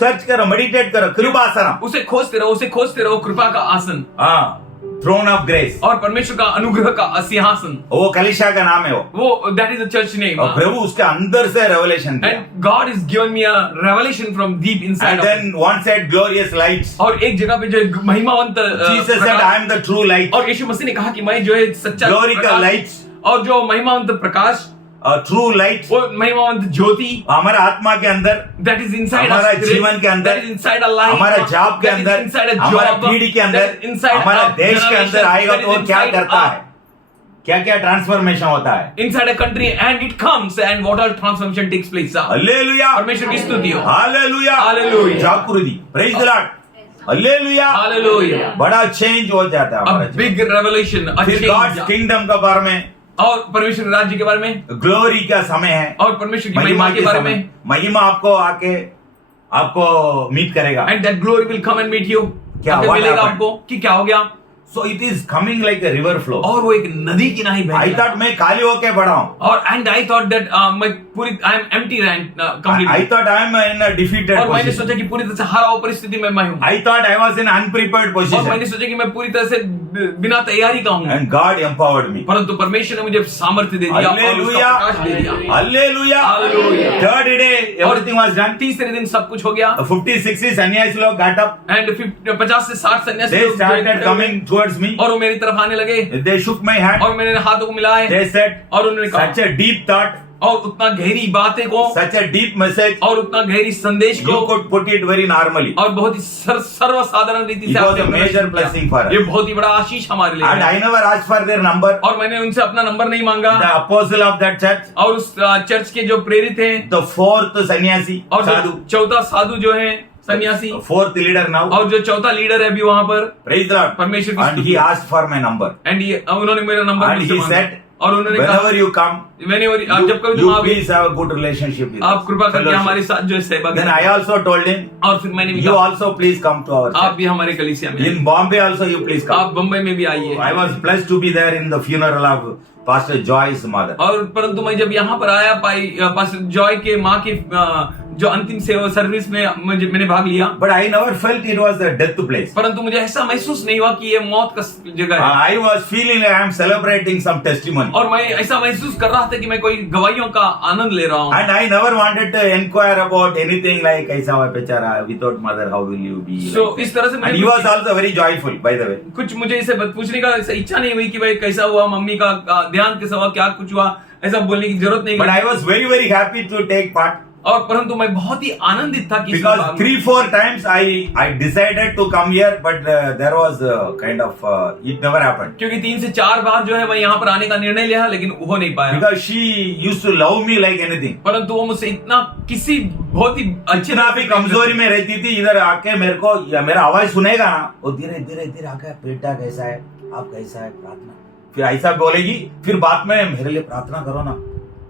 सर्च करो, मेडिटेट करो, कृपासनम. उसे खोजते रहो कृपा का आसन हाँ, थ्रोन ऑफ ग्रेस. और परमेश्वर का अनुग्रह का सिंहासन, वो कलिशा का नाम है वो. that is the church name. और प्रभु उसके अंदर से रेवलेशन दिया. And God is given me a revelation from deep inside And of me. then one said glorious lights. और एक जगह पे जो महिमावंत Jesus said, I am the true light. और यीशु मसीह ने कहा कि मैं जो है सच्चा Glory का प्रकाश, lights. और जो महिमावंत प्रकाश, ट्रू लाइट, वो महिमावंत ज्योति, हमारा आत्मा के अंदर, that is inside हमारा our spirit, जीवन के अंदर, that is inside our life, हमारा जॉब के that is अंदर, inside a हमारा job, पीढ़ी के अंदर, that is inside हमारा our देश के generation, अंदर आएगा that तो is वो क्या inside करता our- है, क्या क्या ट्रांसफॉर्मेशन होता है. inside a country, and it comes, and what all transformation takes place. Hallelujah, परमेश्वर की स्तुति हो. Hallelujah, hallelujah. जागृति, praise the lord, hallelujah. Hallelujah. बड़ा चेंज हो जाता है हमारा A big revelation, a फिर गॉड्स change. किंगडम का बारे में, और परमेश्वर के राज्य के बारे में, ग्लोरी का समय है, और परमेश्वर की महिमा के बारे में, महिमा आपको आके आपको मीट करेगा. and that glory will come and meet you. क्या आके what मिलेगा happened? आपको कि क्या हो गया, So it is coming like a river flow. और वो एक नदी की नहीं बह I रही है. thought मैं खाली होके बढ़ा हूँ. और and I thought that मैं पूरी I am empty and completely. I thought I am in a defeated और मैंने position. सोचा कि पूरी तरह से हारा हुआ परिस्थिति में मैं हूँ. I thought I was in unprepared और मैंने position. सोचा कि मैं पूरी तरह से बिना तैयारी का हूँ. And God empowered me. परंतु परमेश्वर ने मुझे सामर्थ्य दे दिया और उसका Hallelujah. प्रकाश दे दिया. Hallelujah. Hallelujah. Third day everything was done. तीसरे दिन सब कुछ हो गया. 50-60 सन्यासी लोग got up. And 50 से 60 सन्यासी They लोग started coming towards me. और वो मेरी तरफ आने लगे They shook my hand. और मैंने हाथों को मिलाए They said, और उन्होंने कहा such a deep thought, और उतना गहरी बातें को such a deep message. और उतना गहरी संदेश You को could put it very normally. और बहुत ही सर्वसाधारण रीति It से was आपने a major प्रदर्शित किया. blessing for us. ये बहुत ही बड़ा आशीष हमारे लिए And है. I never asked for their number. और मैंने उनसे अपना नंबर नहीं मांगा. The apostle of that church, और उस चर्च के जो प्रेरित हैं the fourth sannyasi, और sadhu, जो चौथा साधु जो है सन्यासी fourth leader now. और जो चौथा लीडर है अभी वहां पर, Praise the Lord. परमेश्वर की And he स्तुति. asked for my number. And उन्होंने मेरा नंबर And मुझसे he मांगा. said, और उन्होंने कहा whenever you come, आप जब कभी तुम you आओगे please have a good relationship with आप us. कृपा करके Fellowship. हमारे साथ जो है सहभागी Then I also told him, और फिर मैंने भी you कहा also please come to our आप church. भी हमारे कलीसिया में आइए. In Bombay also you please come. आप बम्बई में भी आइए. I was blessed to be there in the funeral of Pastor Joy's mother. और परंतु मैं जब यहाँ पर आया पास्टर जॉय के माँ के जो अंतिम सेवा सर्विस में मैंने भाग लिया. But I never felt it was a death place. परंतु मुझे ऐसा महसूस नहीं हुआ कि ये मौत का जगह है. I was feeling like I am celebrating some testimony. और मैं ऐसा महसूस कर रहा था कि मैं कोई गवाहियों का आनंद ले रहा हूँ. And I never wanted to inquire about anything like कैसा हुआ बेचारा, without mother how will you be? So like इस तरह से that. And he was also very joyful, by the way. कुछ मुझे इसे पूछने का इच्छा नहीं हुई कि भाई कैसा हुआ, मम्मी का ध्यान कैसा हुआ, क्या कुछ हुआ, ऐसा बोलने की जरूरत नहीं. But I was very happy to take part. और परंतु मैं बहुत ही आनंदित था कि इस Because बात में- 3-4 times I decided to come here, but there was kind of it never happened. क्योंकि 3 से 4 बार जो है मैं यहाँ पर आने का निर्णय लिया, लेकिन हो नहीं पाया। Because she used to love me like anything. परंतु वो मुझसे इतना किसी बहुत ही अच्छे इतना भी कमजोरी में रहती थी, इधर आके मेरे को या मेरा आवाज सुनेगा ना, वो धीरे धीरे धीरे आके बेटा कैसा है, आप कैसा है, प्रार्थना, फिर ऐसा बोलेगी, फिर बाद में मेरे लिए प्रार्थना करो ना,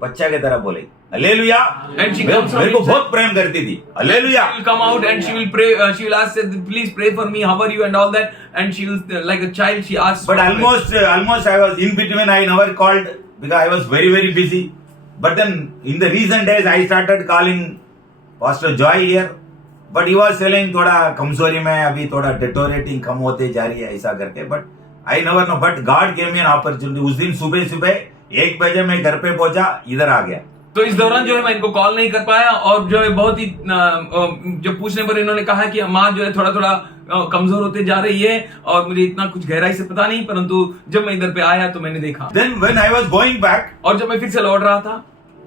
बच्चा की तरह बोलेगी हालेलुया। And she मेरे comes मेरे को out बहुत प्रेम करती थी hallelujah. She will come out and she will pray. She will ask, "Please pray for me. How are you?" and all that. And she will, like a child, she asks. But for prayer. almost I was in between. I never called because I was very busy. But then in the recent days I started calling Pastor Joy here. But he was telling थोड़ा कमजोरी में अभी थोड़ा deteriorating कम होते जा रही है ऐसा करके. But I never know. But God gave me an opportunity. उस दिन सुबह 1 बजे मैं घर पे पहुंचा, इधर आ गया। तो इस दौरान जो है मैं इनको कॉल नहीं कर पाया और जो है बहुत ही जो पूछने पर इन्होंने कहा कि माँ जो है थोड़ा कमजोर होते जा रही है और मुझे इतना कुछ गहराई से पता नहीं, परंतु जब मैं इधर पे आया तो मैंने देखा। Then when I was going back, और जब मैं फिर से लौट रहा था,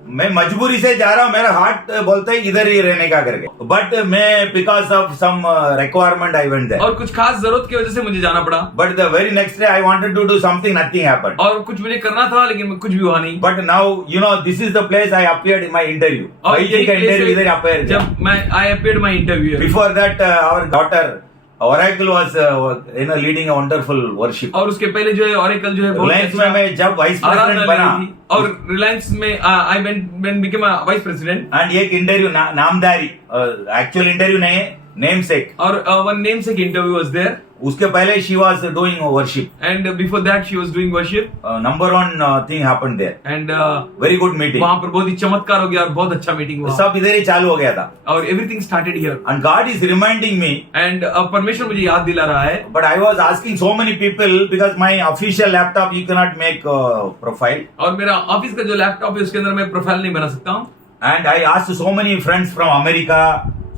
मैं मजबूरी से जा रहा हूँ, मेरा हार्ट बोलता है इधर ही रहने का करके, बट मैं because of some requirement I went there, और कुछ खास जरूरत की वजह से मुझे जाना पड़ा, but the very next day I wanted to do something, nothing happened, और कुछ मुझे करना था लेकिन कुछ भी हुआ नहीं। But now you know this is the place I appeared in my interview, और यही यही का place इंटरव्यू है इधर अपीयर जब मैं I appeared my interview. Before that our daughter Oracle was leading a wonderful worship. और उसके पहले जो है Oracle जो है बहुत रिलायंस में अच्छा मैं जब वाइस आराधना प्रेसिडेंट ले बना रही थी। और रिलायंस में I went became vice president, and एक इंटरव्यू नामदारी, एक्चुअल इंटरव्यू नहीं है, नेम सेक, और वन नेम से इंटरव्यू वाज देयर, उसके पहले she was doing worship, and before that she was doing worship, number 1 thing happened there, and very good meeting, वहां पर बहुत ही चमत्कार हो गया और बहुत अच्छा मीटिंग हुआ, सब इधर ही चालू हो गया था, और everything started here, and God is reminding me, and परमेश्वर मुझे याद दिला रहा है। But I was asking so many people because my official laptop you can not make profile, और मेरा ऑफिस का जो लैपटॉप है उसके अंदर मैं प्रोफाइल नहीं बना सकता हूँ, and I asked so many friends from America,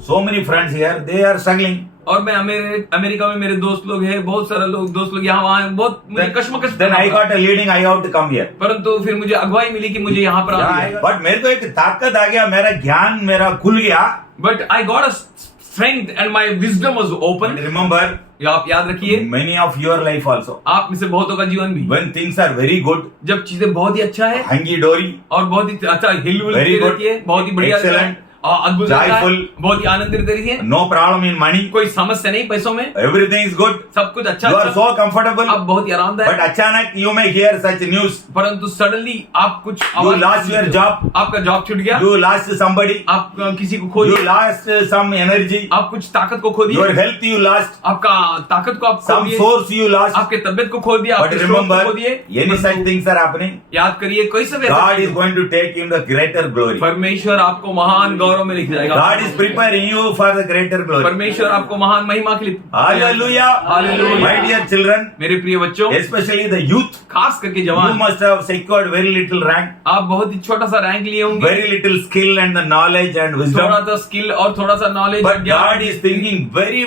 so many friends here, they are struggling, और मैं अमेरिका में मेरे दोस्त लोग हैं, बहुत सारे दोस्त लोग यहाँ वहाँ हैं, बहुत मुझे कश्मकश, then I got a leading, I have to come here, परंतु फिर मुझे अगुवाई मिली कि मुझे यहाँ पर आना है, बट मेरे को एक ताकत आ गया, मेरा ज्ञान मेरा खुल गया, but I got a strength and my wisdom was open. Remember आप याद रखिए, many of your life also, आप में से बहुतों का जीवन भी, when things are very good, जब चीजें बहुत ही अच्छा है हंगी डोरी, और बहुत ही अच्छा हिलुल Very good. रहती है, बहुत ही बढ़िया रहता है, Excellent. और अद्भुत रहता है, Joyful. बहुत ही आनंदित रहती है, नो प्रॉब्लम इन मनी, कोई समस्या नहीं पैसों में, एवरीथिंग इज गुड, सब कुछ अच्छा यू आर अच्छा, सो कंफर्टेबल, आप बहुत ही बट आरामदायक, अचानक you may here such news, परंतु सडनली आप कुछ यू आवाज लॉस्ट सुनते योर हो। जॉब, आपका जॉब छूट गया, यू लॉस्ट समबडी, आप किसी को खो यू दिए, लॉस्ट सम एनर्जी, आप कुछ ताकत को खो योर दिए, हेल्थ यू लॉस्ट, आपका ताकत को आप खो सम दिए, सोर्स यू लॉस्ट, आपके तबियत को खो दिया, बट आपके स्रोत को रिमेंबर खो दिए, any such things are happening, याद करिए कोई सब ऐसा गॉड नहीं इज है। Going to take in the greater glory, परमेश्वर आपको महान गौरव में लिख जाएगा, God is preparing you for the greater glory, परमेश्वर आपको महान महिमा के लिए, hallelujah, hallelujah. My dear children, मेरे प्रिय बच्चों, especially the youth, खास करके you जवान, must have secured very little rank, आप बहुत ही छोटा सा रैंक लिए होंगे, very little skill and the knowledge and थोड़ा wisdom, सा स्किल और थोड़ा सा knowledge, but God is thinking very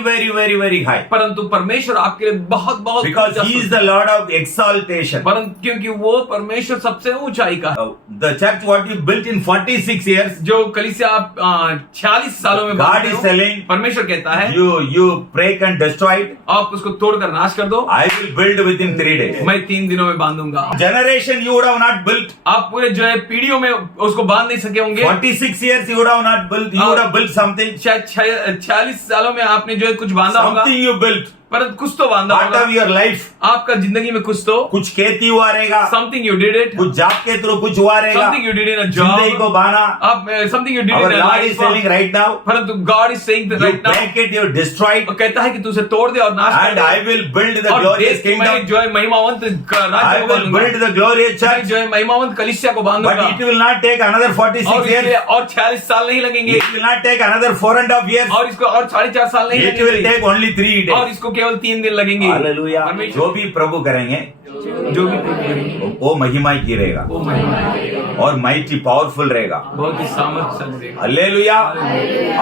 high, परंतु परमेश्वर आपके लिए बहुत बहुत because ऊंचा He is सोचता the Lord of exaltation. परंतु क्योंकि वो परमेश्वर सबसे ऊंचाई का है। The church what you built in 46 years, जो कलीसिया आप 46 सालों में God बांधते is हो, telling, परमेश्वर कहता है you break and destroy it, आप उसको तोड़कर नाश कर दो, I will build within 3 days. मैं 3 दिनों में बांधूंगा। Generation you would have not built, आप पूरे जो है पीढ़ियों में उसको बांध नहीं सके होंगे, 46 years you would have not built, you would have built something, शायद 46 सालों में आपने जो है कुछ बांधा होगा, something you built, परंतु कुछ तो बांधा part होगा, of your life, आपका जिंदगी में कुछ तो, कुछ खेती हुआ रहेगा, समथिंग यू डिड इट, कुछ जॉब के थ्रू कुछ हुआ रहेगा, समथिंग यू डिड इन अ जिंदगी को जॉब, बाना, आप something you did our in a Lord is telling life, right now, परंतु God is saying you right now, break it, you destroy it, कहता है कि तू उसे तोड़ दे और नाश कर and they, I will build the और glorious देश में kingdom, जो है महिमावंत I राज्य को will build बांधूंगा, the glorious church, जो है महिमावंत कलीसिया को but बांधूंगा, it will not take another 46 और इसके लिए years, और 46 साल नहीं लगेंगे, it will not take another 4.5 years, और इसको और 4.5 साल नहीं it will लगेंगे, take only 3 और days. इसको केवल 3 दिन लगेंगे। हालेलुया, परमेश्वर जो भी प्रभु करेंगे जो भी प्रभु करेंगे, वो महिमा की रहेगा वो महिमा और माइटी पावरफुल रहेगा, बहुत ही सामर्थ्य रहेगा। हालेलुया,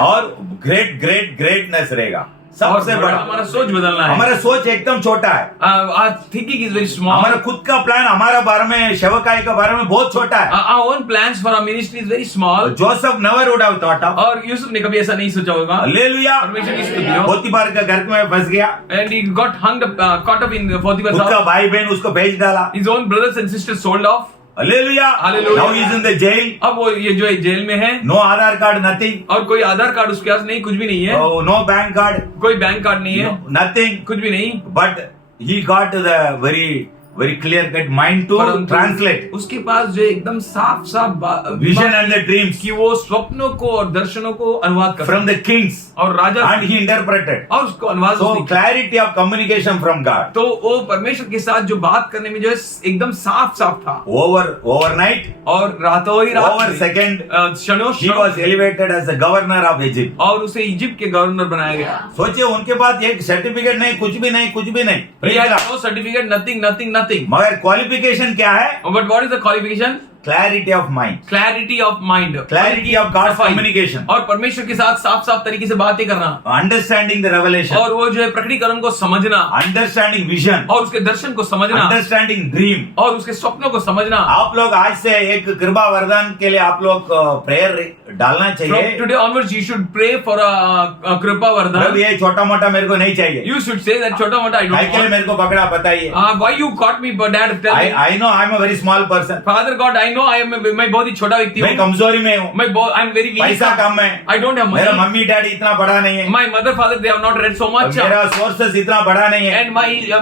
और ग्रेटनेस रहेगा, सबसे बड़ा हमारा सोच बदलना है। हमारा सोच एकदम छोटा है। Our thinking is very small. हमारा खुद का प्लान हमारा बारे में, सेवकाई के बारे में बहुत छोटा है। Our own plans for our ministry is very small. Joseph never would have thought of. और यूसुफ ने कभी ऐसा नहीं सोचा होगा। हालेलुया। परमेश्वर की स्तुति हो। पोतीफर के घर में फंस गया। And he got caught up in Potiphar's खुद का house. भाई बहन उसको भेज डाला। His own brothers and sisters sold off. Hallelujah. Hallelujah. Now he is in the jail. अब वो ये जो है जेल में है, नो आधार कार्ड, नथिंग। और कोई आधार कार्ड उसके पास नहीं, कुछ भी नहीं है, नो बैंक कार्ड, कोई बैंक कार्ड नहीं है, नथिंग, कुछ भी नहीं। But he got the very clear cut mind to परंतु ट्रांसलेट उसके पास जो एकदम साफ साफ विजन एंड द ड्रीम्स कि वो स्वप्नों को और दर्शनों को अनुवाद कर फ्रॉम द किंग्स और राजा एंड ही इंटरप्रेटेड। और उसको अनुवाद सो उसने किया। Clarity of communication from God. तो वो परमेश्वर के साथ जो बात करने में जो है एकदम साफ साफ था। ओवरनाइट, और रातों ही रात ओवर सेकंड क्षणों he was elevated as the governor of Egypt। और उसे इजिप्ट के गवर्नर बनाया गया। सोचिए उनके पास एक सर्टिफिकेट नहीं, कुछ भी नहीं, कुछ भी नहीं। He had no certificate, nothing. मगर क्वालिफिकेशन क्या है? But what is the qualification? Clarity of mind, Clarity of mind. Clarity of God's सफाई। कम्युनिकेशन, और परमेश्वर के साथ साफ साफ तरीके से बातें करना, अंडरस्टैंडिंग द रेवलेशन, और वो जो है प्रकटीकरण को समझना, अंडरस्टैंडिंग विजन, और उसके दर्शन को समझना, अंडरस्टैंडिंग ड्रीम। और उसके स्वप्नों को समझना। आप लोग आज से एक कृपा वरदान के लिए आप लोग प्रेयर डालना From चाहिए। today onwards, you should pray for a कृपा प्रभु वरदान. ये छोटा मोटा मेरे को नहीं चाहिए। You should say that छोटा मोटा I भाई don't के लिए want. मेरे को पकड़ा बताइए। Why you caught me, but Dad, tell me. I know I am a very small person. Father God, I know I am मैं बहुत ही छोटा व्यक्ति मैं हूँ। कमजोरी में हूँ, I am very weak. पैसा कम है, I don't have मेरा money. मम्मी डैडी इतना बड़ा नहीं है, My mother, father, they have not read so much. मेरा सोर्सेस इतना बड़ा नहीं है, And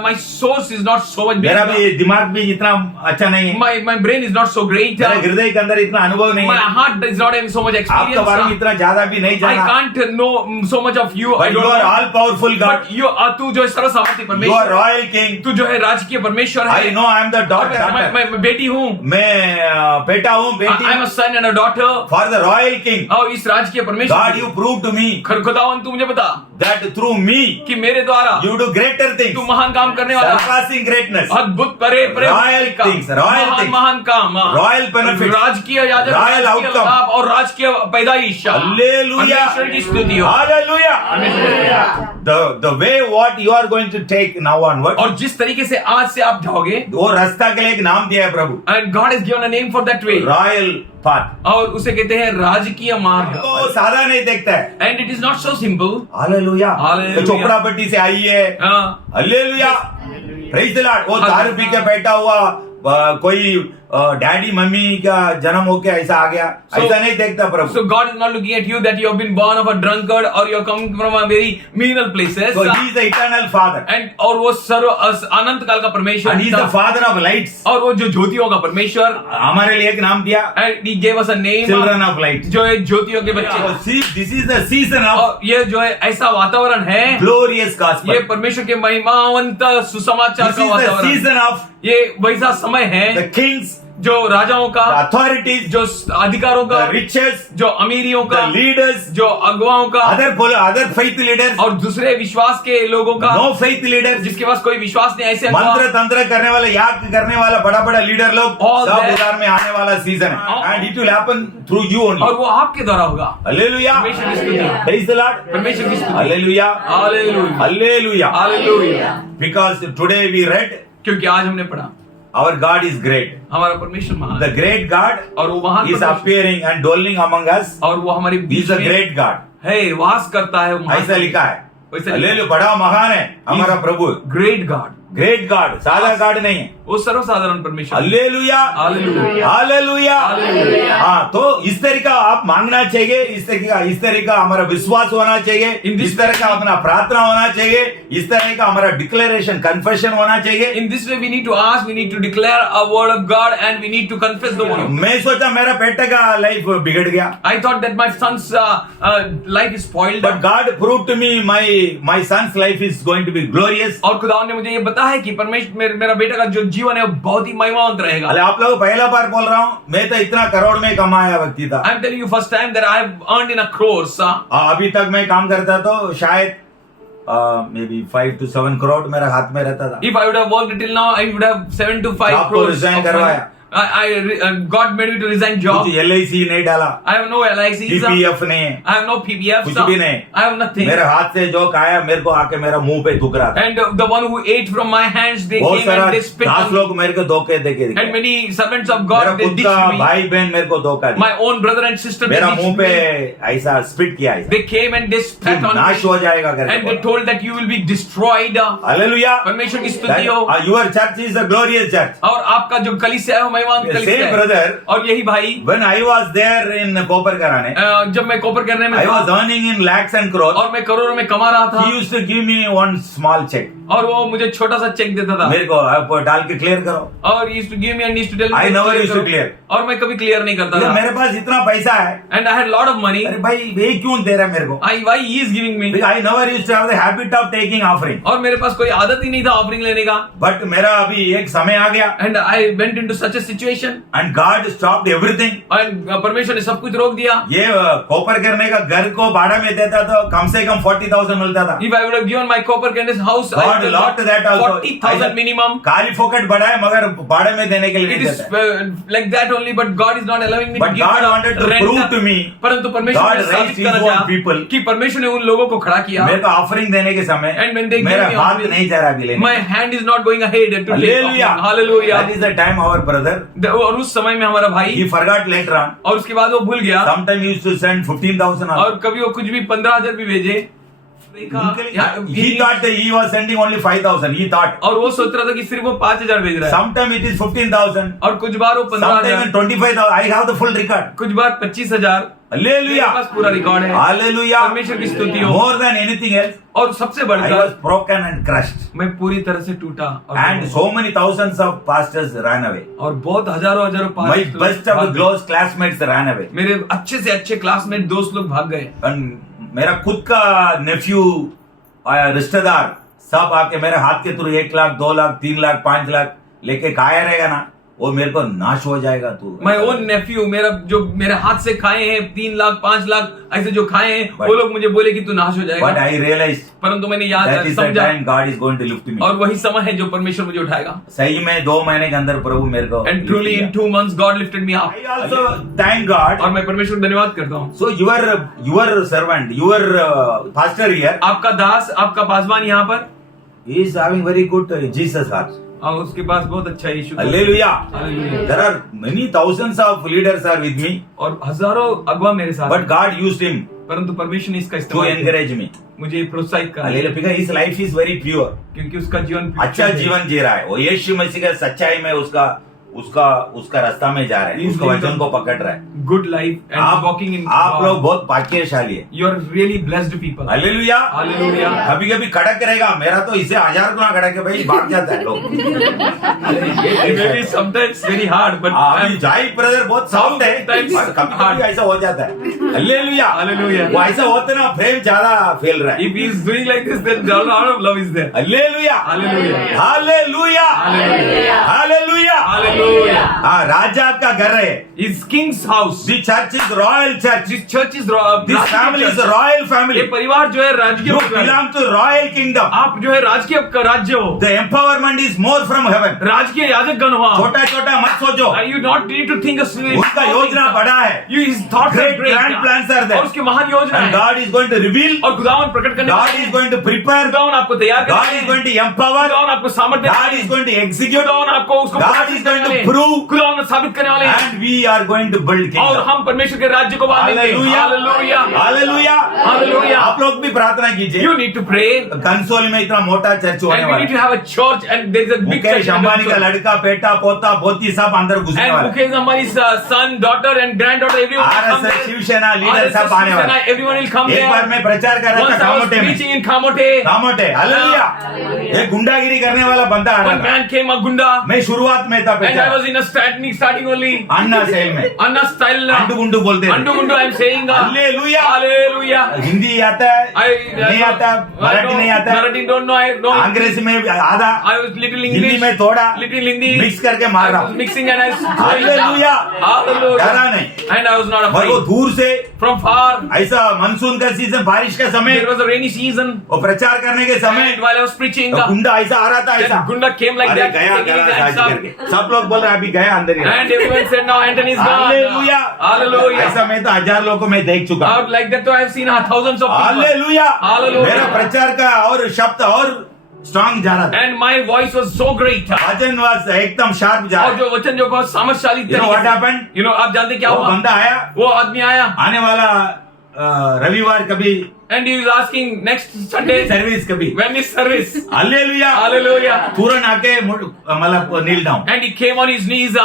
my source is not so much big. मेरा भी दिमाग भी इतना अच्छा नहीं है, My brain is not so great. मेरे हृदय के अंदर इतना अनुभव नहीं My है, heart is not having so much आपके बारे में experience. इतना ज्यादा भी नहीं I जाना। can't know so much of you. I But don't you are know. all powerful God, But you तू जो है सर्वसामर्थ्य you are परमेश्वर, royal king। तू जो है राजकीय परमेश्वर I है। know I am the daughter, मैं बेटी हूँ। मैं बेटा हूँ, I am बेटी। a son and a daughter. For the royal king, और इस राजकीय God, परमेश्वर you proved to me खुदावन तू मुझे बता that through me कि मेरे द्वारा you do greater things, तू महान काम करने वाला है। surpassing greatness, अद्भुत परे Royal things, royal things, महान काम, royal benefits, राजकीय याजक, royal राजकीय outcome। लाभ और राजकीय पैदाइश। Hallelujah, परमेश्वर की स्तुति हो। hallelujah। The way what you are going to take now onward, और जिस तरीके से आज से आप जाओगे, वो रास्ता के लिए एक नाम दिया है प्रभु, and God has given a name for that way, royal path. और उसे कहते हैं राजकीय मार्ग। तो सादा नहीं देखता है। And it is not so simple. Hallelujah, Hallelujah। Chopra पट्टी से आई है। हाँ, हालेलुया, प्रेज द लॉर्ड। वो दारू पी के बैठा हुआ कोई डैडी मम्मी का जन्म होके ऐसा आ गया, ऐसा नहीं देखता प्रभु। so God is not looking at you that you have been born of a drunkard or you are coming from a very menial places. So he is the eternal father And और वो सर्व अनंत काल का परमेश्वर, and he is the father of lights। और वो जो ज्योतियों का परमेश्वर, हमारे लिए एक नाम दिया, and he gave us a name, children of light. जो है ज्योतियों के बच्चे। This is the season of और ये जो है ऐसा वातावरण है, ग्लोरियस ये गॉस्पेल। परमेश्वर के महिमावंत सुसमाचार दिस का इज द वातावरण, सीजन ऑफ ये वैसा समय है द किंग्स, जो राजाओं का, अथॉरिटीज, जो अधिकारों का, द रिचेस, जो अमीरियों द का, लीडर्स, जो अगुवाओं का, अदर फेथ लीडर्स, और दूसरे विश्वास के लोगों का, नो फेथ लीडर्स, जिसके पास कोई विश्वास नहीं, ऐसे अगुवा, मंत्र तंत्र करने वाले, याग करने वाला बड़ा बड़ा लीडर लोग All सब that- उधार में आने वाला सीजन है, and it will happen through you और ओनली। वो आपके द्वारा होगा। हालेलुया, परमेश्वर की स्तुति। प्रेज द लॉर्ड, परमेश्वर की स्तुति। Hallelujah, hallelujah, hallelujah. Hallelujah. Because today we read क्योंकि आज हमने पढ़ा आवर गॉड इज ग्रेट, हमारा परमेश्वर महान द है, ग्रेट गॉड और वो महान इज परमेश्वर, अपीयरिंग एंड डोलिंग अमंग अस, और वो हमारे ही बीच इज अ में ग्रेट गॉड। है, वास करता है। वो महान ऐसा लिखा है, वैसा हालेलुया, बड़ा महान है हमारा प्रभु, ग्रेट गॉड, ग्रेट गॉड, सादा गॉड नहीं है। वो सर्वसाधारण परमेश्वर। Hallelujah, hallelujah, hallelujah. हालेलुया। हाँ, तो इस तरह का आप मांगना चाहिए, इस तरह का हमारा विश्वास होना चाहिए, इस तरह का अपना प्रार्थना होना चाहिए, इस तरह का हमारा डिक्लेरेशन कन्फेशन होना चाहिए। In this way we need to ask, we need to declare a word of God, and we need to confess the word. मैं सोचा मेरा बेटे का लाइफ बिगड़ गया, I thought that my son's life is spoiled, but God prove to me my son's life is going to be glorious. और खुदावन ने मुझे ये बताया है कि परमेश्वर मेरा बेटा का जो जीवन है वो बहुत ही महिमावंत रहेगा। अरे आप लोग पहला बार बोल रहा हूँ, मैं तो इतना करोड़ में कमाया व्यक्ति था। I am telling you first time that I have earned in a crores. अभी तक मैं काम करता तो शायद मे बी 5 to 7 करोड़ मेरा हाथ में रहता था। If I would have worked till now, I would have 7 to 5 आपको crores. रिजाइन of करवाया, money. God made me to resign job. कुछ LIC नहीं डाला, I have no LIC. PPF नहीं, I have no PPF. कुछ भी नहीं। I have nothing. मेरे हाथ से जो खाया मेरे को आके मेरा मुंह पे थूक रहा था। And the one who ate from my hands, they बहुत came सारा and they spit 10 on me. लोग मेरे को धोखे देके And दिखे। many servants of मेरा God, they खुद का ditched me. भाई बहन मेरे को धोखा दिया। My own brother and sister, they मेरा मुंह ditched पे me. ऐसा स्पिट किया ऐसा। They came and they spat तू on नाश me. हो जाएगा And they करके। told that you will be destroyed. Hallelujah. परमेश्वर की स्तुति हो। Your church is a glorious church. और आपका जो कलीसिया है वो महिमान्वित Same कलीसिया है। brother. और यही भाई, When I was there in कोपर कराने, जब मैं कोपर करने में I था was earning in lakhs and crores. और मैं करोड़ों में कमा रहा था, He used to give me one small check. और वो मुझे छोटा सा चेक देता था मेरे को आप डाल के क्लियर करो। और he used to give me and he used to tell me I to never clear used to करो। clear. और मैं कभी क्लियर नहीं करता लेकिन था। मेरे पास इतना पैसा है, And I had lot of money. अरे भाई ये क्यों दे रहा है मेरे को? Why he is giving me? Because I never used to have the habit of taking offering. और मेरे पास कोई आदत ही नहीं था ऑफरिंग लेने का। But मेरा अभी एक समय आ गया, And I went into such a situation. and God stopped everything. And परमेश्वर ने सब कुछ रोक दिया। ये कोपर करने का घर को भाड़ा में देता तो कम से कम 40,000 मिलता था। If I would have given my copper candidate's house, I God would have locked got that also. 40,000 minimum. खाली फोकट बड़ा है मगर भाड़े में देने के लिए It नहीं is देता है। like that only, but God is not allowing me But to give God the wanted to rent. prove to me, परंतु परमेश्वर God ने raised साबित his करना own चाहा people. कि परमेश्वर ने उन लोगों को खड़ा किया। मेरे को ऑफरिंग देने के समय And when they मेरा gave me हाथ offering, नहीं जा रहा अभी लेने। My hand is not going ahead to take Hallelujah. offering. Hallelujah. That is the time our brother, और उस समय में हमारा भाई, he forgot later on. और उसके बाद वो भूल गया, Sometime he used to send 15,000 on. और कभी वो कुछ भी 15,000 भी भेजे। He thought that he was sending only 5,000. He thought. और वो सोच रहा था कि सिर्फ वो 5,000 भेज रहा है, Sometime it is 15,000. और कुछ बार वो Sometime 15,000, even 25,000. I have the full record. कुछ बार 25,000। मेरे Hallelujah. पास पूरा रिकॉर्ड है। Hallelujah. परमेश्वर की स्तुति हो। More than anything else, और सबसे I बढ़कर was broken and crushed. मैं पूरी तरह से टूटा और And so many thousands of pastors ran away. और बहुत हजारों My pass best of the close classmates ran away. मेरे अच्छे से अच्छे क्लासमेट दोस्त लोग भाग गए। And मेरा खुद का नेफ्यू रिश्तेदार सब आके मेरे हाथ के थ्रू 1 लाख 2 लाख 3 लाख 5 लाख लेके खाया रहेगा ना, वो मेरे को नाश हो जाएगा तू। मैं ओन नेफ्यू, मेरा जो मेरे हाथ से खाए हैं 3 लाख 5 लाख ऐसे जो खाए हैं, वो लोग मुझे बोले कि तू नाश हो But जाएगा। I realized परंतु मैंने याद that is the समझा, time God is going to lift me. और वही समय है जो परमेश्वर मुझे उठाएगा। सही में 2 महीने के अंदर प्रभु मेरे को And truly in 2 months God lifted me up. I also thank God. और मैं परमेश्वर को धन्यवाद करता हूँ। So your servant, your pastor here, आपका दास, आपका पासवान यहाँ पर, he is having very good Jesus heart. और उसके पास बहुत अच्छा यीशु का- Hallelujah. Hallelujah. There are many thousands of leaders are with me, और हजारों अगवा मेरे साथ but हैं। God used him परंतु परमेश्वर ने इसका to इस्तेमाल किया encourage me. मुझे प्रोत्साहित कर, Hallelujah. Because his life is very pure. क्योंकि उसका जीवन अच्छा जीवन जी रहा है वो, यीशु मसीह का सच्चाई में उसका रास्ता में जा रहा है, उसका वचन को पकड़ रहा है। Good life and walking in आप लोग बहुत भाग्यशाली है। You are really blessed people. Hallelujah. Hallelujah. कभी कभी कड़क रहेगा, मेरा तो इससे 1000 गुना कड़क है भाई, भाग जाता है लोग। Maybe sometimes very hard, but अभी जाई ब्रदर बहुत सॉफ्ट है, Sometimes कभी कभी ऐसा हो जाता है। हालेलुया। Hallelujah. वो ऐसा होते ना प्रेम ज्यादा फैल रहा है। if he is doing like this, then a lot of love is there. Hallelujah. Hallelujah. Hallelujah. Hallelujah. Hallelujah. Hallelujah. हाँ, राजा का घर है। His king's house. The church is royal church. This church is This family is a royal ये family. परिवार जो है राजकीय You परिवार है। belong to royal kingdom. आप जो है राजकीय का राज्य हो, The empowerment is more from heaven. राजकीय याजक गण हो आप। छोटा छोटा मत सोचो, You not need to think of उसका योजना बड़ा है। You his thoughts are Great great. grand plans are there. और उसकी महान योजना And है। God is going to reveal. और खुदावन प्रकट करने God वाले is हैं। going to prepare. खुदावन आपको तैयार God करेंगे। is going to empower. खुदावन आपको सामर्थ्य God देंगे। is going to execute. खुदावन आपको उसको God प्रकट is going to करने वाले हैं। prove. खुदावन साबित करने वाले हैं। And we are going to build और kingdom. हम परमेश्वर के राज्य को बांधेंगे। Hallelujah. हालेलुया। Hallelujah. Hallelujah. आप लोग भी प्रार्थना कीजिए। You need to pray. Console में इतना मोटा चर्च होने And we वाला need है। to have a church and there is a big church. Mukesh Ambani का लड़का, बेटा, पोता, पोती सब अंदर घुसने And वाला है। Mukesh Ambani's son, daughter and granddaughter, everyone will come RSS, there. Shiv Sena leader सब आने वाले हैं। Everyone will come एक there. बार मैं प्रचार कर रहा Once था I was कामोटे में। preaching in Kamote, Kamothe, hallelujah. ये गुंडागिरी करने वाला बंदा आ one रहा था। man came, a gunda, मैं शुरुआत में था and I प्रचार, was in a starting only. Anna cell में Anna style. अंडू गुंडू बोलते Andu थे। gundu, I am saying. Hallelujah. Hallelujah. Hindi आता है, नहीं आता, मराठी नहीं आता, Marathi don't know. I know. अंग्रेजी में आधा, I was little Hindi English. में थोड़ा, Little Hindi. मिक्स करके मार I रहा was हूँ। mixing and I was hallelujah. Hallelujah. डरा नहीं। And I was not और वो afraid. दूर से From far, ऐसा मानसून का सीजन, बारिश का समय, there was a rainy season. वो प्रचार करने के समय And while I was preaching, तो गुंडा ऐसा आ रहा था, ऐसा that gunda came like अरे that. गया taking गला his साज hands up. करके सब लोग बोल रहे हैं अभी गया अंदर ही रहा। And everyone said, now Anthony is gone. Hallelujah. Hallelujah. ऐसा मैं तो 1000 लोगों को मैं देख चुका हूँ। Out like that, I have seen thousands of people. Hallelujah. Hallelujah. मेरा प्रचार का और शब्द और स्ट्रांग जा रहा था। And my voice was so great. वचन was एकदम शार्प जा और रहा जो वचन जो बहुत सामर्थ्यशाली You know what happened? आप जानते क्या वो हुआ? बंदा आया, वो आदमी आया आने वाला रविवार कभी and he was asking next Sunday service कभी। when is service? Hallelujah. Hallelujah. तुरंत आके मतलब नील down. And he came on his knees.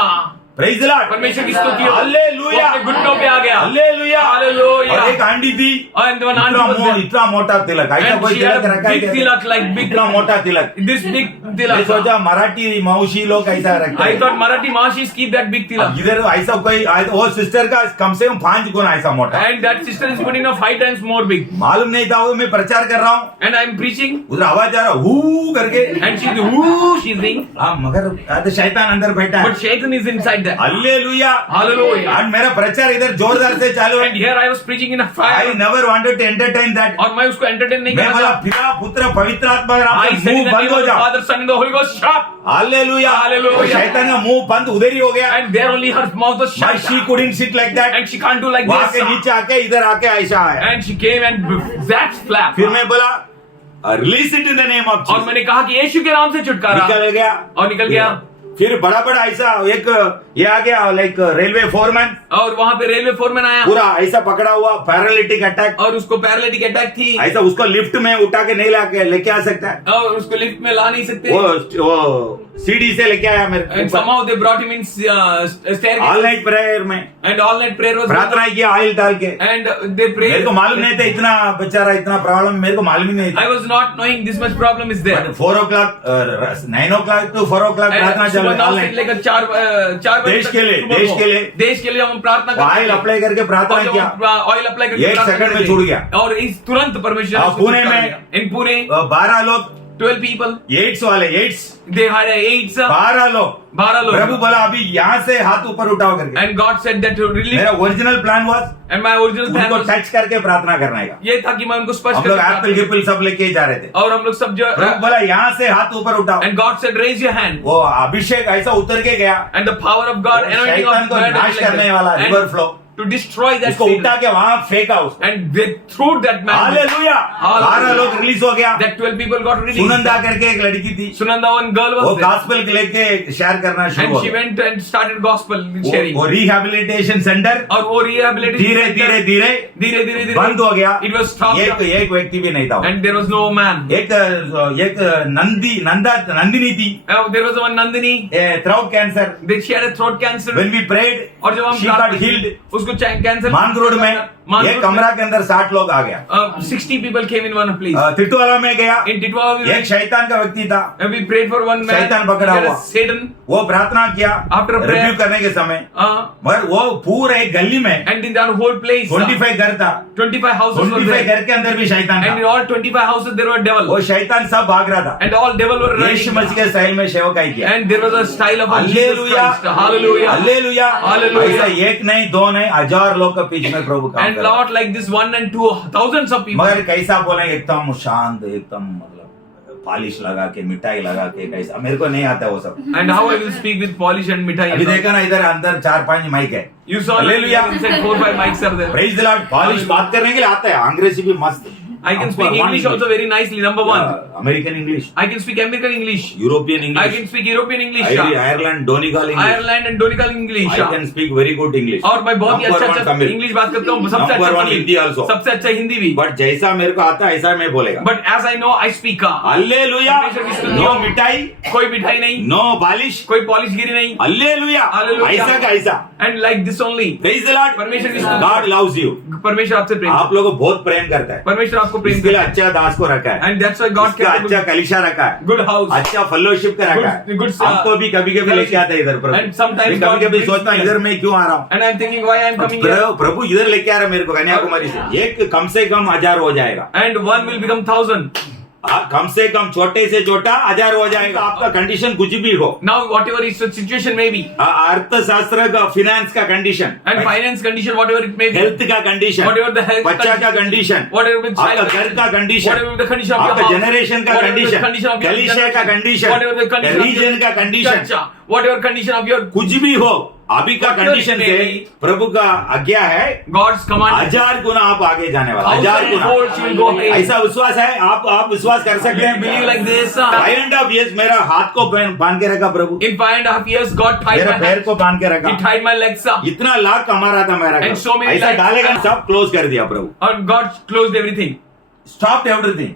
Praise the Lord. परमेश्वर की स्तुति हो। हालेलुया। वो अपने घुटनों पे आ गया। हालेलुया। हालेलुया। और एक आंटी थी, And one auntie was there. इतना मोटा तिलक, ऐसा And कोई she had तिलक a रखा है big क्या? tilak, like big इतना मोटा तिलक। this big मैं tilak. सोचा मराठी मौसी लोग ऐसा रखते I हैं। thought Marathi Mahashis keep that big अब tilak. इधर ऐसा कोई वो सिस्टर का कम से कम 5 गुना ऐसा मोटा। And that sister is putting up 5 times more big. मालूम नहीं था वो मैं प्रचार कर रहा हूँ, And I'm preaching उधर आवाज आ रहा हू करके। and she's whoo, she's saying, हाँ मगर तो शैतान अंदर बैठा है। but Shaitan is inside there. Hallelujah. Hallelujah. और मेरा प्रचार इधर जोरदार से चालू And है। here I was preaching in a I fire. never wanted to entertain that। और मैं उसको entertain नहीं मैं करना बोला था. पिता पुत्र पवित्र आत्मा I आपका said in मुंह the बंद name हो of the जाओ। Father, Son and the Holy Ghost, shut. Hallelujah. Hallelujah. शैतान का मुंह बंद उधर ही हो गया। And there only her mouth was My shut. she couldn't sit like that। And she can't do like वहां के this. नीचे आके इधर आके ऐसा आया। And she came and that flap. फिर मैं बोला release it in the name of और जीसस। मैंने कहा कि यीशु के नाम से छुटकारा. निकल गया और निकल गया. फिर बड़ा बड़ा ऐसा एक ये आ गया लाइक रेलवे फोरमैन, और वहां पे रेलवे फोरमैन आया पूरा ऐसा पकड़ा हुआ पैरालिटिक अटैक, और उसको पैरालिटिक अटैक थी. ऐसा उसको लिफ्ट में उठा के नहीं लाके लेके आ सकता है। और उसको लिफ्ट में ला नहीं सकते. वो सीढ़ी से लेके आया मेरे And somehow they brought him in staircase. All night prayer में And all night prayer was प्रार्थना किया ऑयल डाल के। and they मेरे prayed. को मालूम नहीं था इतना बेचारा इतना प्रॉब्लम मेरे को मालूम ही नहीं I था। was not knowing this much problem is there. 4 o'clock 9 o'clock to 4 o'clock प्रार्थना And चल सुबह रहा 9 है से लेकर 4 बजे देश तक के लिए, सुबह देश को, के लिए। देश के लिए हम प्रार्थना करते ऑयल थे। अप्लाई करके प्रार्थना और जब किया। हम ऑयल अप्लाई करके एक प्रार्थना सेकंड में करते छूट थे। गया। और इस तुरंत परमेश्वर ने उसको पुणे छुटकारा में दिया। इन पुणे 12 लोग 12 people एड्स वाले एड्स they had AIDS. 12 लोग 12 लोग. प्रभु बोला अभी यहाँ से हाथ ऊपर उठाओ करके। And God said that to release. मेरा original plan was And my original plan उनको was टच करके प्रार्थना करने का। ये था कि मैं उनको स्पर्श हम लोग करके एप्पल गिप्पल सब लेके जा रहे थे। और हम लोग सब जो प्रभु बोला यहाँ से हाथ ऊपर उठाओ। and God said raise your hand. वो अभिषेक ऐसा उतर के गया, And the power of God, anointing शैतान of को God, नाश करने वाला and river flow to destroy that उसको Satan. उठा के वहां फेंका उसको। And they threw that man. Hallelujah. 12 लोग रिलीज हो गया। That 12 people got released. Sunanda करके एक लड़की थी, Sunanda, one girl वो was there. गॉस्पेल लेके शेयर करना शुरू And हो she गया। went and started gospel sharing. वो रिहैबिलिटेशन सेंटर और वो rehabilitation धीरे center धीरे धीरे धीरे धीरे बंद हो गया। It was stopped. एक व्यक्ति भी नहीं था। And there was no man. एक नंदिनी थी, There was one Nandini. Throat cancer. She had a throat cancer. When we prayed, और जब हम she got healed. उसको कैंसर मानगरोड में एक कमरा के अंदर 60 लोग आ गया। 60 people came in one place. तिटवाला में गया, In Titwa, एक शैतान का व्यक्ति था, we prayed for one man. शैतान पकड़ा There हुआ। is Satan. वो प्रार्थना किया After prayer. रिव्यू करने के समय, मगर वो पूरे एक गली में And in that whole place, 25 घर था, 25 houses were 25 there. घर के अंदर भी शैतान And in था। all 25 houses there were devil. वो शैतान सब भाग रहा था। And all devil were Yeshu running. मसीह के स्टाइल में सेवकाई किया। And there was a style of Jesus hallelujah, Christ. Hallelujah. Hallelujah. Hallelujah. ऐसा एक नहीं दो नहीं 1000 लोग के बीच में प्रभु काम And कर रहा है। not like this 1 and 2, thousands of people. मगर कैसा बोले एकदम शांत, एकदम मतलब पॉलिश लगा के मिठाई लगा के कैसा, मेरे को नहीं आता वो सब। And how I will speak with polish and mithai. अभी देखा ना इधर अंदर 4-5 माइक है। You saw Hallelujah. that 4-5 mics are there. Praise the Lord. Polish बात करने के लिए आता है, अंग्रेजी भी मस्त। I can speak English also very nicely. Number 1. American English, I can speak American English. European I English, can speak European English. Ireland Donegal English, Ireland and Donegal English. I can speak very good English. और मैं बहुत ही अच्छा इंग्लिश बात करता हूँ। सबसे Number अच्छा one हिंदी तमिल, also. सबसे अच्छा हिंदी भी। बट जैसा मेरे को आता है ऐसा मैं बोलेगा। But as I know, I speak. Hallelujah. परमेश्वर की स्तुति नो हो। मिठाई, कोई मिठाई नहीं, नो बालिश, कोई पॉलिश गिरी नहीं। हालेलुया। Hallelujah. ऐसा का ऐसा। And like this only. Praise the Lord. परमेश्वर की स्तुति। God loves you. परमेश्वर आपसे प्रेम आप लोगों को बहुत प्रेम करता है, परमेश्वर आपको प्रेम इसके लिए करता है। अच्छा दास को रखा है, And that's why God इसका kept a अच्छा कलिशा रखा है, good house. अच्छा फेलोशिप का रखा है। Good, हमको भी कभी कभी लेके आता है इधर प्रभु। And sometimes मैं कभी कभी God सोचता हूँ brings इधर मैं क्यों आ रहा हूँ। And I'm thinking why I'm coming here. प्रभु इधर लेके आ रहा है मेरे को कन्याकुमारी से, एक कम से कम 1000 हो जाएगा। And one will become 1,000. कम से कम छोटे से छोटा 1000 हो जाएगा। आपका कंडीशन कुछ भी हो, Now, whatever is the situation may be, अर्थशास्त्र का, फिनेंस का condition, and finance condition, whatever it may be, health का कंडीशन, whatever the health बच्चा का कंडीशन, whatever the आपका child, घर का condition, whatever the condition of your आपका house, जनरेशन का whatever the condition, condition of your कलीसिया का generation, condition, whatever the condition of your region का condition, church, whatever condition of your कुछ भी हो, अभी का Whatever कंडीशन it से may be, प्रभु का आज्ञा है, God's command, 1000 गुना आप आगे जाने वाला, 1000 गुना। folds you will go ahead. ऐसा विश्वास है, आप विश्वास कर सकते हैं। Believe like this. 5.5 years मेरा हाथ को बांध के रखा प्रभु, In 5.5 years, God tied मेरे my पैर hands. को बांध के रखा, He tied my legs up. इतना लाख कमा रहा था मेरा And घर। so many ऐसा lakhs- डालेगा, सब क्लोज कर दिया प्रभु, And God closed everything. Stop everything.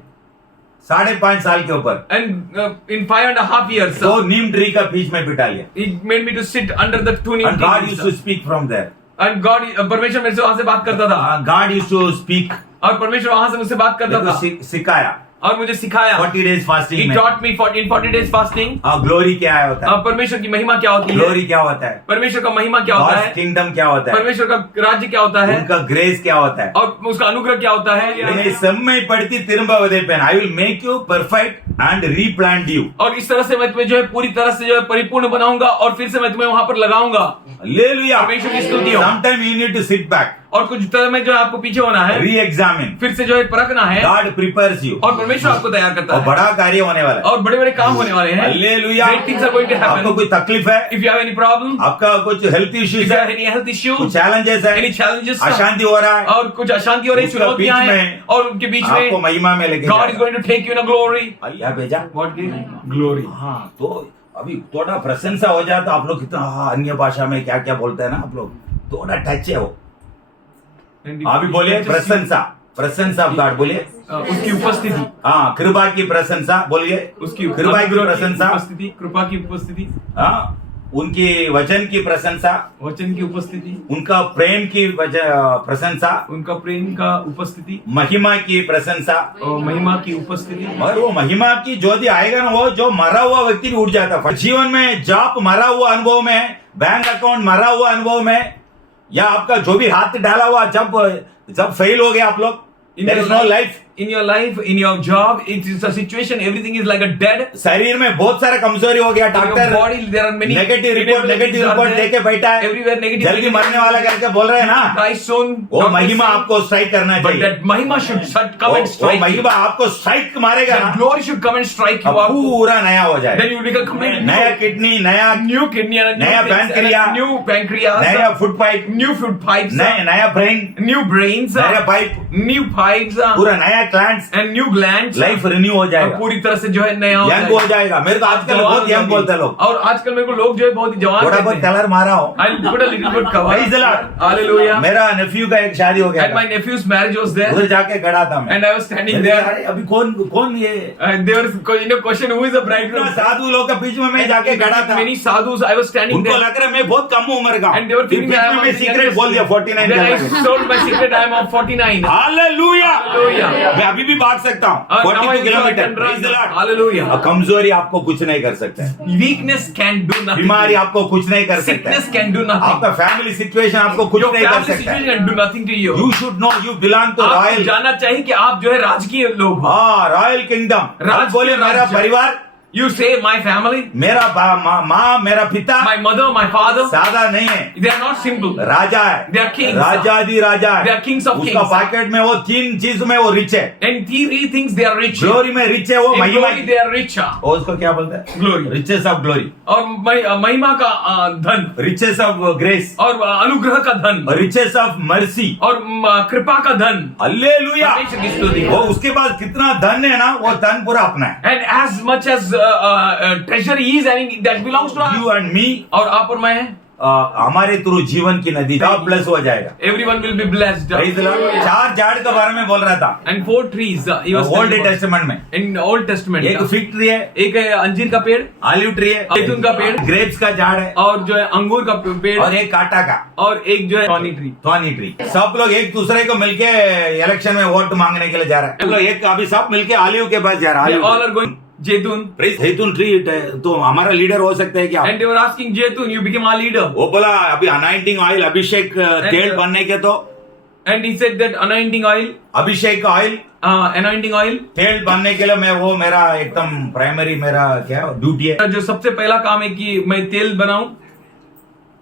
5.5 साल के ऊपर And in 5.5 years, तो नीम ट्री का बीच में बिठा लिया, He made me to sit under the tuning and God used to trees. speak from there. And God, परमेश्वर मेरे से वहां से बात करता था, God used to speak, और परमेश्वर वहां से मुझसे बात करता मेरे को था सिखाया। और मुझे सिखाया. 40 days fasting He में taught me in 40 days fasting. Glory क्या होता है, परमेश्वर की महिमा क्या होती है, ग्लोरी क्या होता है, परमेश्वर का महिमा क्या होता गॉड्स है, किंगडम क्या होता है, परमेश्वर का राज्य क्या होता है, उनका ग्रेस क्या होता है। और उसका अनुग्रह क्या होता है. என்னை செம்மைப்படுத்தி திரும்ப விதைப்பேன், I will make you perfect and replant you. और इस तरह से मैं तुम्हें जो है पूरी तरह से जो है परिपूर्ण बनाऊंगा और फिर से मैं तुम्हें वहां पर लगाऊंगा. Hallelujah. परमेश्वर की स्तुति हो. Sometime you need to sit back, और कुछ तरह में जो है आपको पीछे होना है, re-examine. फिर से जो है परखना है, God prepares you. और परमेश्वर आपको तैयार करता और है, बड़ा कार्य होने वाला है। और बड़े बड़े काम होने वाले हैं. Hallelujah. Great things are going to happen. आपको कोई तकलीफ है, If you have any problem, आपका कुछ हेल्थ if इश्यूज you है, have any health issue, कुछ चैलेंजेस है, any challenges, अशांति हो रहा है, और कुछ अशांति हो रही, उसका चुनौतियां बीच हैं, में और उनके बीच आपको में महिमा में लेके God is जाएगा। going to take you in a glory. अल्लाह भेजा। What glory? हाँ, तो अभी थोड़ा प्रशंसा हो जाए तो आप लोग कितना अन्य भाषा में क्या क्या बोलते हैं ना आप लोग, थोड़ा टच है वो। And if अभी you बोलिए just- प्रशंसा, प्रशंसा ऑफ गॉड बोलिए। उसकी उपस्थिति, हाँ, कृपा की प्रशंसा बोलिए, उसकी कृपा की प्रशंसा, उपस्थिति, कृपा की उपस्थिति, हाँ, उनकी वचन की प्रशंसा, वचन की उपस्थिति, उनका प्रेम की प्रशंसा, उनका प्रेम का उपस्थिति, महिमा की प्रशंसा। और महिमा की उपस्थिति. और वो महिमा की ज्योति आएगा ना, वो जो मरा हुआ व्यक्ति भी उठ जाता है जीवन में। जॉब मरा हुआ अनुभव में, बैंक अकाउंट मरा हुआ अनुभव में, या आपका जो भी हाथ डाला हुआ जब फेल हो गया आप लोग, there is no life in your life, in your job, it is a situation, everything is like a dead. शरीर में बहुत सारा कमजोरी हो गया, In your doctor body, there are many negative report inabilities देके बैठा है, everywhere negative. जल्दी मरने वाला करके बोल रहे हैं ना, Die soon. वो Doctors महिमा say, आपको स्ट्राइक करना but चाहिए। that mahima should come and वो strike you. महिमा आपको स्ट्राइक मारेगा ना, That glory should come and strike you अब up. पूरा नया हो Then जाए, you will become completely नया किडनी, नया new kidney and a new नया things and a pancreas, new pancreas, नया foot pipe, new food pipes, नया ब्रेन, new brains, नया पाइप, new pipes, पूरा नया glands, and new glands. Life renew हो और जाएगा, पूरी तरह से जो है नया हो यंग हो जाएगा। मेरे को आजकल जवान बहुत हो यंग जाएंगे। बोलते हैं लोग, और आजकल मेरे को लोग जो है बहुत ही जवान थोड़ा कहते बहुत हैं. कलर मारा हो। I'll put a little bit cover. Praise the Lord. Hallelujah. मेरा नेफ्यू का एक शादी हो गया And my था, nephew's marriage was there, उधर जाके खड़ा था मैं, and I was standing मैंने कहा, there. अरे अभी कौन ये And they were question who is the bridegroom. साधु लोग के बीच में मैं जाके खड़ा था, Many sadhus, I was standing उनको there. लग रहा है मैं बहुत कम उम्र का, And they were फिर thinking बीच I am में of मैं the सीक्रेट youngest. बोल दिया 49 Then I का। told my secret I am of 49. Hallelujah, Hallelujah. मैं अभी भी भाग सकता हूँ Now I 42 can kilometre. run. Praise the Lord. Hallelujah. कमजोरी आपको कुछ नहीं कर सकता है, Weakness can do nothing. बीमारी आपको कुछ नहीं कर सकता Sickness है, can do nothing. आपका फैमिली सिचुएशन आपको कुछ Your नहीं कर family सकता situation है। can do nothing to you. You should know you belong to आपको रॉयल, जानना चाहिए कि आप जो है राजकीय लोग हो. हाँ, रॉयल किंगडम। राज बोले मेरा राज्य। परिवार, You say my family, मेरा माँ, मेरा पिता my mother, my father, सादा नहीं है, they are not simple. राजा है, They are kings. राजादी राजा They है, are kings of उसका kings. पॉकेट में वो 3 चीज में वो रिच है, And three things they are rich. Glory में रिच है, वो In महिमा glory they are rich. और उसको क्या बोलते हैं, Glory. रिचेस ऑफ ग्लोरी, और महिमा का धन, रिचेस ऑफ ग्रेस, और अनुग्रह का धन, रिचेस ऑफ मर्सी। और कृपा का धन. हालेलुया, परमेश्वर की स्तुति वो हो. उसके पास कितना धन है ना, वो धन पूरा अपना है। And as much as treasure he is having, that belongs to us. You and me, और आप और मैं, हमारे थ्रू जीवन की नदी का प्लस हो जाएगा। everyone will be blessed. Praise the Lord. 4 झाड़ के बारे में बोल रहा था And 4 trees he was old telling about. Testament में, In Old Testament. एक फिग ट्री है, एक है अंजीर का पेड़, ऑलिव ट्री है, जैतून का पेड़, ग्रेप्स का झाड़ है, और जो है अंगूर का पेड़, और एक काटा का और एक जो है थॉर्नी ट्री. Thorny tree. सब लोग एक दूसरे को मिलके इलेक्शन में वोट मांगने के लिए जा रहे हैं। हम लोग एक अभी सब मिलके ऑलिव के पास जा रहे They हैं। all are going जैतून. जैतून ट्री तो हमारा लीडर हो सकता है क्या? And they were asking जैतून, you became our leader. वो बोला अभी अनाइंटिंग ऑयल, अभिषेक तेल बनने के तो And he said that anointing oil, Abhishek oil anointing oil. तेल बनने के लिए मैं वो मेरा एकदम प्राइमरी मेरा क्या ड्यूटी है। जो सबसे पहला काम है कि मैं तेल बनाऊं।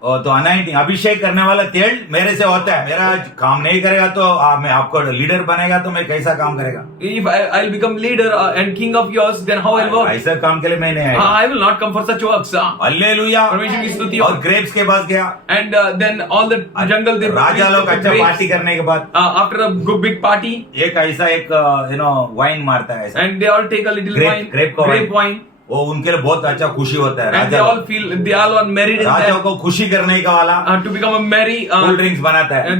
और तो अनाइंटिंग अभिषेक करने वाला तेल मेरे से होता है। मेरा काम नहीं करेगा तो मैं आपको लीडर बनेगा तो मैं कैसा काम करेगा? If I'll become leader and king of yours, then how I'll work? ऐसा काम के लिए मैं नहीं आया। I will not come for such works. Hallelujah. परमेश्वर की स्तुति हो। और ग्रेप्स के पास गया। And then all the jungle they राजा लोग अच्छा पार्टी करने के बाद after a good big party, एक ऐसा एक वाइन मारता है ऐसा। and they all take a little wine, grape wine। वो उनके लिए बहुत अच्छा खुशी होता है। and they all feel they all are married in Raja that को खुशी करने का वाला to become a merry cold drinks बनाता है।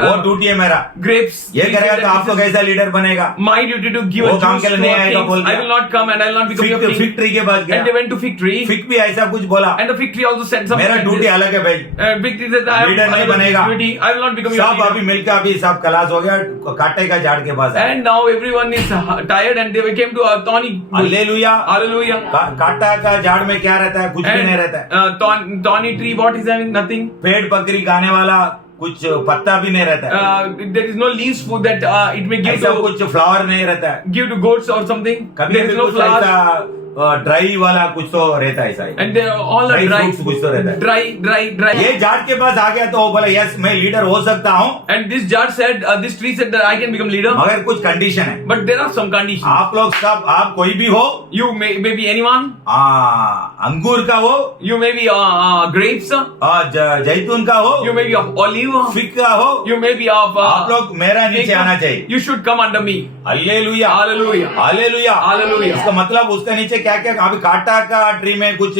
वो ड्यूटी है मेरा। grapes। ये करेगा तो आपको कैसा लीडर बनेगा? My duty to give वो a काम juice के लिए to नहीं a आएगा king. बोल I will not come and I will not become your king. Fig tree के पास And they गया। went to fig tree, fig भी ऐसा कुछ बोला। and the fig tree also said something मेरा like ड्यूटी this. अलग है भाई। Fig tree said, I leader नहीं बनेगा। I will not become your सब अभी leader. मिलकर अभी सब खलास हो गया कांटे का झाड़ के पास। And now everyone is tired and they came to a thorny bush. Hallelujah. Hallelujah. कांटा का झाड़ में क्या रहता है? कुछ भी नहीं रहता है। Thorny tree, what is having? Nothing. पेड़ पकड़ी खाने वाला कुछ पत्ता भी नहीं रहता है। There is no leaves food that it may give ऐसा to कुछ फ्लावर नहीं रहता है। give to goats or something. कभी There is भी no कुछ flower. ऐसा ड्राई वाला कुछ तो रहता है ऐसा ही। And they are all are Dry dry. fruits कुछ तो रहता है। Dry. ये झाड़ के पास आ गया तो वो बोला यस मैं लीडर हो सकता हूँ And this jar said, this tree said that I can become leader. मगर कुछ कंडीशन है। But there are some conditions. आप लोग सब आप कोई भी हो You may be anyone. अंगूर का हो You may be grapes. जैतून का हो You may be of olive. Fig का हो You may be of. आप लोग मेरा नीचे आना चाहिए। You should come under me. Hallelujah Hallelujah. Hallelujah Hallelujah. इसका मतलब उसका नीचे क्या क्या अभी कांटा का ट्री में कुछ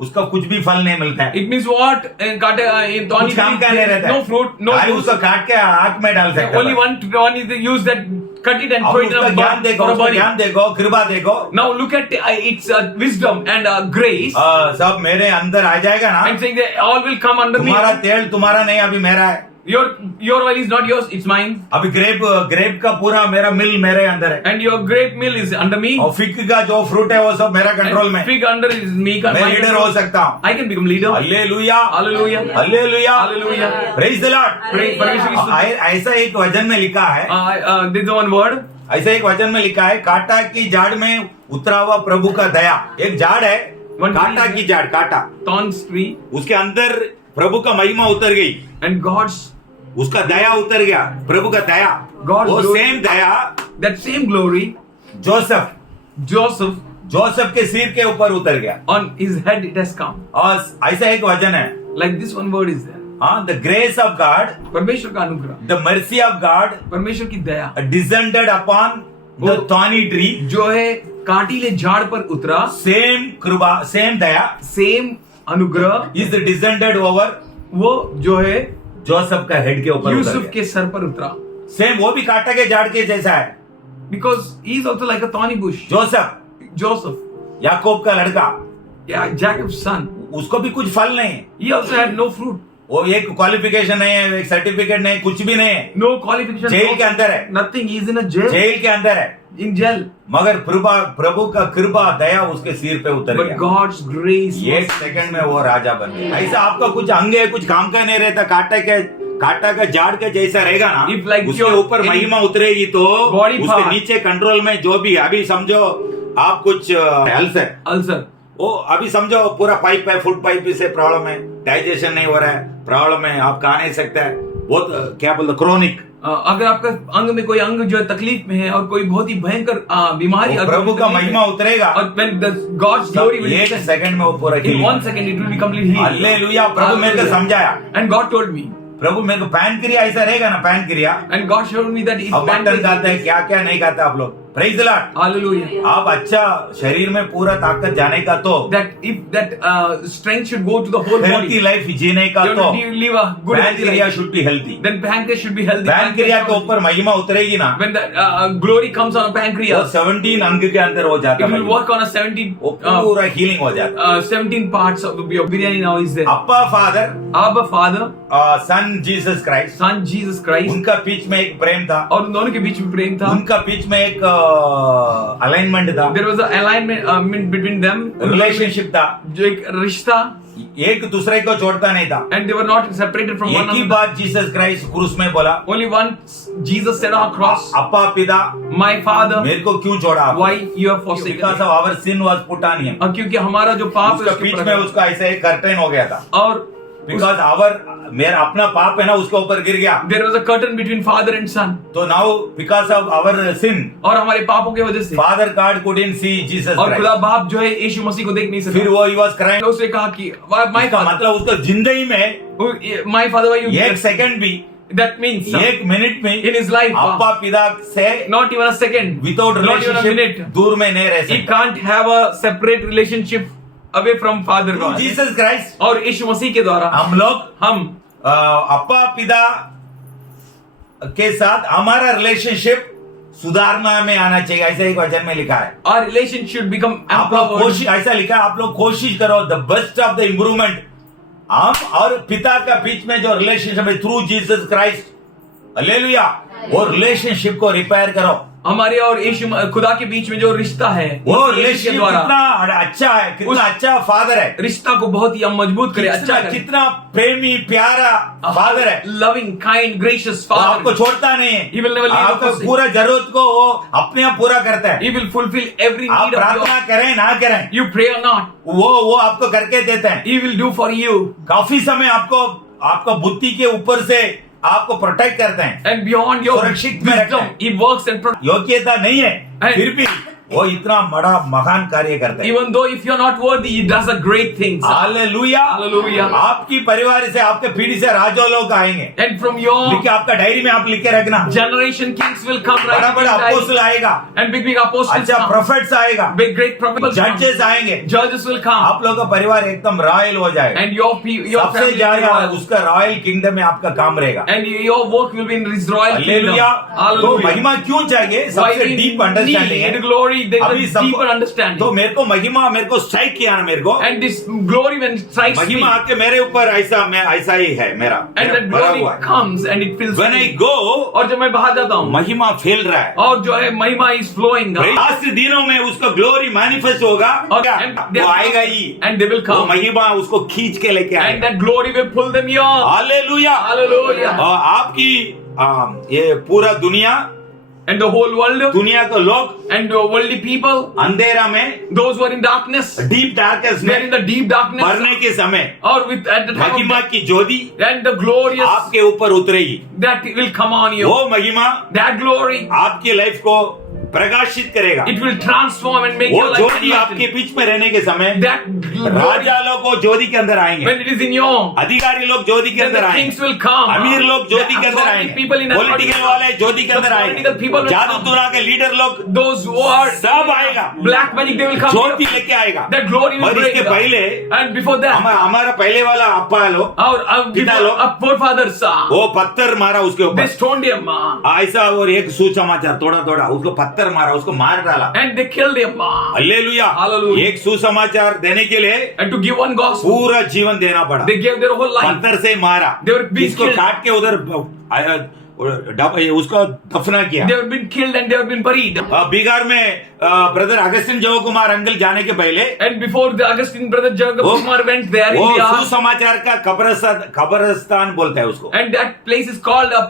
उसका कुछ भी फल नहीं मिलता है। It means what? In thorny कुछ काम का नहीं रहता है। no fruit, no खाली juice. उसको काट के आग में डाल सकते Only one is the use that cut it and अब throw it in उसका a ज्ञान burn देखो for a उसका burning. ज्ञान देखो कृपा देखो Now look at its wisdom and grace. सब मेरे अंदर आ जाएगा ना। I'm saying that all will come under me. तुम्हारा तेल तुम्हारा नहीं अभी मेरा है। Your oil is not yours, it's mine. अभी ग्रेप का पूरा मेरा मिल मेरे अंदर है And your grape mill is under me. और फिग का जो फ्रूट है वो सब मेरा कंट्रोल में। And fig under is me. मैं my लीडर control. हो सकता हूँ। I can become leader. Hallelujah Hallelujah. Hallelujah Hallelujah. Praise the Lord. परमेश्वर की स्तुति. ऐसा एक वचन में लिखा है This is one word. ऐसा एक वचन में लिखा है कांटा की झाड़ में उतरा हुआ प्रभु का दया। एक झाड़ है कांटा की झाड़ कांटा Thorns tree. उसके अंदर प्रभु का महिमा उतर गई And God's उसका दया उतर गया प्रभु का दया। God's वो glory. Same Daya that same glory. Joseph के सिर के ऊपर उतर गया On his head it has come. और ऐसा एक वचन है Like this one word is there. हाँ द ग्रेस ऑफ गॉड परमेश्वर का अनुग्रह, द मर्सी ऑफ गॉड परमेश्वर की दया descended upon the thorny tree जो है कांटीले झाड़ पर उतरा. सेम कृपा सेम दया सेम अनुग्रह इज डिसेंडेड ओवर वो जो है जोसेफ का हेड के ऊपर यूसुफ के सर पर उतरा. सेम वो भी कांटा के झाड़ के जैसा है। Because he is also like a thorny bush. Joseph, याकूब का लड़का Jacob's son. उसको भी कुछ फल नहीं है। He also had no fruit. वो एक क्वालिफिकेशन नहीं है एक सर्टिफिकेट नहीं कुछ भी नहीं है। No qualification. जेल के अंदर है। Nothing. He is in a jail. Jail के अंदर है In jail. मगर प्रभु का कृपा दया उसके सिर पे उतर But गया। God's grace. एक सेकंड में वो राजा बन गया। ऐसा आपका कुछ अंग है कुछ काम का नहीं रहता कांटा का झाड़ के जैसा रहेगा ना If like उसके your ऊपर महिमा उतरेगी तो body उसके part. नीचे कंट्रोल में जो भी अभी समझो आप कुछ अल्सर Ulcer. वो अभी समझो पूरा पाइप है फूड पाइप से प्रॉब्लम है डाइजेशन नहीं हो रहा है प्रॉब्लम है आप खा नहीं सकता है बहुत क्या बोलते क्रोनिक। अगर आपका अंग में कोई अंग जो है तकलीफ में है और कोई बहुत ही भयंकर बीमारी अगर प्रभु का महिमा उतरेगा और when the God's glory will एक descend, सेकंड में वो पूरा in 1 second it will be completely healed. Hallelujah प्रभु मेरे को समझाया And God told me. प्रभु मेरे को पैन क्रिया ऐसा रहेगा ना पैन क्रिया And God showed me that अब मटन खाते हैं क्या क्या नहीं खाता आप लोग प्रेज द लॉर्ड। Hallelujah. आप अच्छा शरीर में पूरा ताकत जाने का तो That if that strength should go to the whole healthy body. Life जीने का You तो have to live a good pan healthy क्रिया life. Should be healthy. Then pancreas should be healthy. Pan क्रिया के ऊपर महिमा उतरेगी ना When the glory comes on a वो pancreas, 17 अंग के अंदर हो जाता it will है work on a 17 वो पूरा हीलिंग हो जाता 17 parts of your biryani now is there. अप्पा father Abba Father, son Jesus Christ Son Jesus Christ. उनका बीच में एक प्रेम था और उन दोनों के बीच में प्रेम था. उनका बीच में एक अलाइनमेंट था, There was an alignment between them. Relationship था, जो एक रिश्ता, एक दूसरे को छोड़ता नहीं था। and they were not separated from one एक ही another. बात जीसस क्राइस्ट क्रूस में बोला, Only once Jesus said on the cross, अप्पा पिता My Father, मेरे को क्यों छोड़ा आप? why you have forsaken because me? Of our sin was put on him. क्योंकि हमारा जो पाप है उसका उसके बीच ऊपर में लगा। उसका ऐसे एक कर्टन हो गया था, और बिकॉज आवर मेरा अपना पाप है ना उसके ऊपर गिर गया। there was a curtain between father and son. तो now because of our sin और हमारे पापों की वजह से father God couldn't see Jesus और खुदा क्राइस्ट। बाप जो है यीशु मसीह को देख नहीं सकता। फिर वो ही वाज क्राइंग। तो उसने कहा कि my इसका father, मतलब उसका जिंदगी में my father, why you एक सेकंड भी, that means एक मिनट में in his life, अप्पा पिता से not even a second, without not even a relationship minute, दूर में नहीं रह he सकता। can't have a separate relationship away from father through God. Jesus Christ और यीशु मसीह के द्वारा हम लोग हम अप्पा पिता के साथ हमारा रिलेशनशिप सुधारना में आना चाहिए, ऐसा एक वचन में लिखा है। our relation should become आप लोग empowered. कोशिश, ऐसा लिखा है, आप लोग कोशिश करो the best of the improvement हम और पिता का बीच में जो रिलेशनशिप है थ्रू जीसस क्राइस्ट, हालेलुया, वो रिलेशनशिप को रिपेयर करो। हमारे और यीशु खुदा के बीच में जो रिश्ता है वो यीशु के रिलेशनशिप द्वारा कितना अच्छा है, कितना अच्छा फादर है, रिश्ता को बहुत ही मजबूत करे, अच्छा कितना करे। कितना प्रेमी प्यारा फादर है, लविंग काइंड ग्रेशियस वो आपको फादर, छोड़ता नहीं He will never है, leave आपका us. पूरा जरूरत को वो अपने आप पूरा करता है। he will fulfill every आप need of प्रार्थना yours. करें ना करें, You pray or not, वो आपको करके देते हैं। he will do for you. काफी समय आपको बुद्धि के ऊपर से आपको प्रोटेक्ट करते हैं, And beyond your सुरक्षित में रखते wisdom, हैं। he works and protects. योग्यता नहीं है And- फिर भी वो इतना बड़ा महान कार्य करते हैं। Even though if you're not worthy, he does a great things. Hallelujah, Hallelujah. आपकी परिवार से आपके पीढ़ी से राजा लोग आएंगे, And from your लिखे आपका डायरी में आप लिख के रखना, generation, kings will come right बड़ा बड़ा in time. अपोस्टल आएगा, And big apostles अच्छा come. प्रोफेट्स आएगा, Big great prophets come. जजेस आएंगे, Judges will come. आप लोग का परिवार एकदम रॉयल हो जाएगा, And your सबसे family will ज्यादा be royal. उसका रॉयल किंगडम में आपका काम रहेगा। And your work will be in his royal kingdom. Hallelujah. तो Hallelujah. महिमा क्यों चाहिए? Why सबसे we डीप अंडरस्टैंडिंग need है। glory, there अभी is सबको- deeper understanding. तो मेरे को महिमा, मेरे को स्ट्राइक किया ना मेरे को, And this glory when it strikes me, महिमा आके मेरे ऊपर ऐसा ही है मेरा and that भरा glory हुआ है। comes and it fills When I me. go, और जब मैं बाहर जाता हूँ महिमा फैल रहा है, और जो है महिमा is flowing out. लास्ट दिनों में उसका ग्लोरी मैनिफेस्ट होगा, और क्या? and they वो will आएगा come. He, And they will वो come. महिमा उसको खींच के लेके And आएगा। that glory will pull them here. Hallelujah, Hallelujah. और आपकी ये पूरा दुनिया And the whole world दुनिया के लोग and the worldly people, अंधेरा में, those who are in darkness, deep darkness they are in में the deep darkness. मरने के समय Or with at the time महिमा of की ज्योति death, and the glorious आपके ऊपर उतरेगी। that will come on you. वो महिमा That glory, आपकी लाइफ को प्रकाशित करेगा। it will transform and make वो your life ज्योति आपके enlightened. बीच में रहने के समय That glory, राजा लोग वो ज्योति के अंदर आएंगे, when it is in your, अधिकारी लोग ज्योति के then अंदर the आएंगे, kings will come. अमीर लोग ज्योति के The अंदर authority people in आएंगे, authority पॉलिटिकल will वाले ज्योति के come. अंदर The आएंगे, political people will जादू come. टोना के लीडर लोग Those who are सब आएगा, black magic, they will come. Jyoti here. लेके आएगा। That glory will और break इसके down. पहले And before that, हमारा पहले वाला अप्पा लोग, our पिता लोग, forefathers, वो पत्थर मारा उसके they ऊपर, stoned him, ऐसा, और एक सुसमाचार थोड़ा थोड़ा उसको पत्थर मारा, उसको मार डाला। and they killed him. Hallelujah, Hallelujah. एक सुसमाचार देने के लिए And to give one gospel, पूरा जीवन देना पड़ा, they gave their whole life. पत्थर से मारा, They were being इसको killed. काट के उधर उसको दफना किया। They have been killed and they have been buried. Bihar में ब्रदर अगस्टिन जय कुमार अंकल जाने के पहले And before the Augustine brother Jacob वो- Kumar went there, वो India, सुसमाचार का कब्रस्तान बोलता है उसको, and that place is called a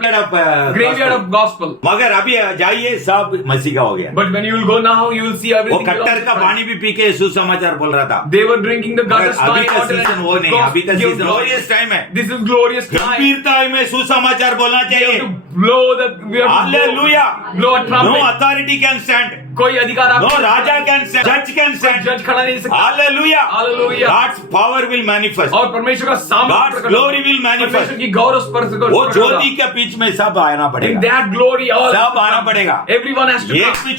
graveyard of gospel. मगर अभी जाइए सब मसीह का हो गया। But when you will go now, you will see वो everything. कट्टर belongs to का Christ. पानी भी पी के सुसमाचार बोल रहा था। They were drinking the मगर gutters अभी fine का water and सीजन वो नहीं, gospel अभी का give season glory. Glorious time है, This is glorious time. गंभीरता में सुसमाचार बोलना We have चाहिए। to blow the, we have to hallelujah, blow a no trumpet. Authority can stand, कोई अधिकार नो आपको राजा कैन स्टैंड, जज कैन स्टैंड। जज खड़ा नहीं सकता. Hallelujah, Hallelujah. God's power will manifest, और परमेश्वर का सामर्थ्य गॉड्स प्रकट ग्लोरी होगा. Will manifest. परमेश्वर की गौरव प्रकट वो होगा. ज्योति के बीच में सब आना In पड़ेगा, that glory, all सब आना पड़ेगा, everyone has to एक come. भी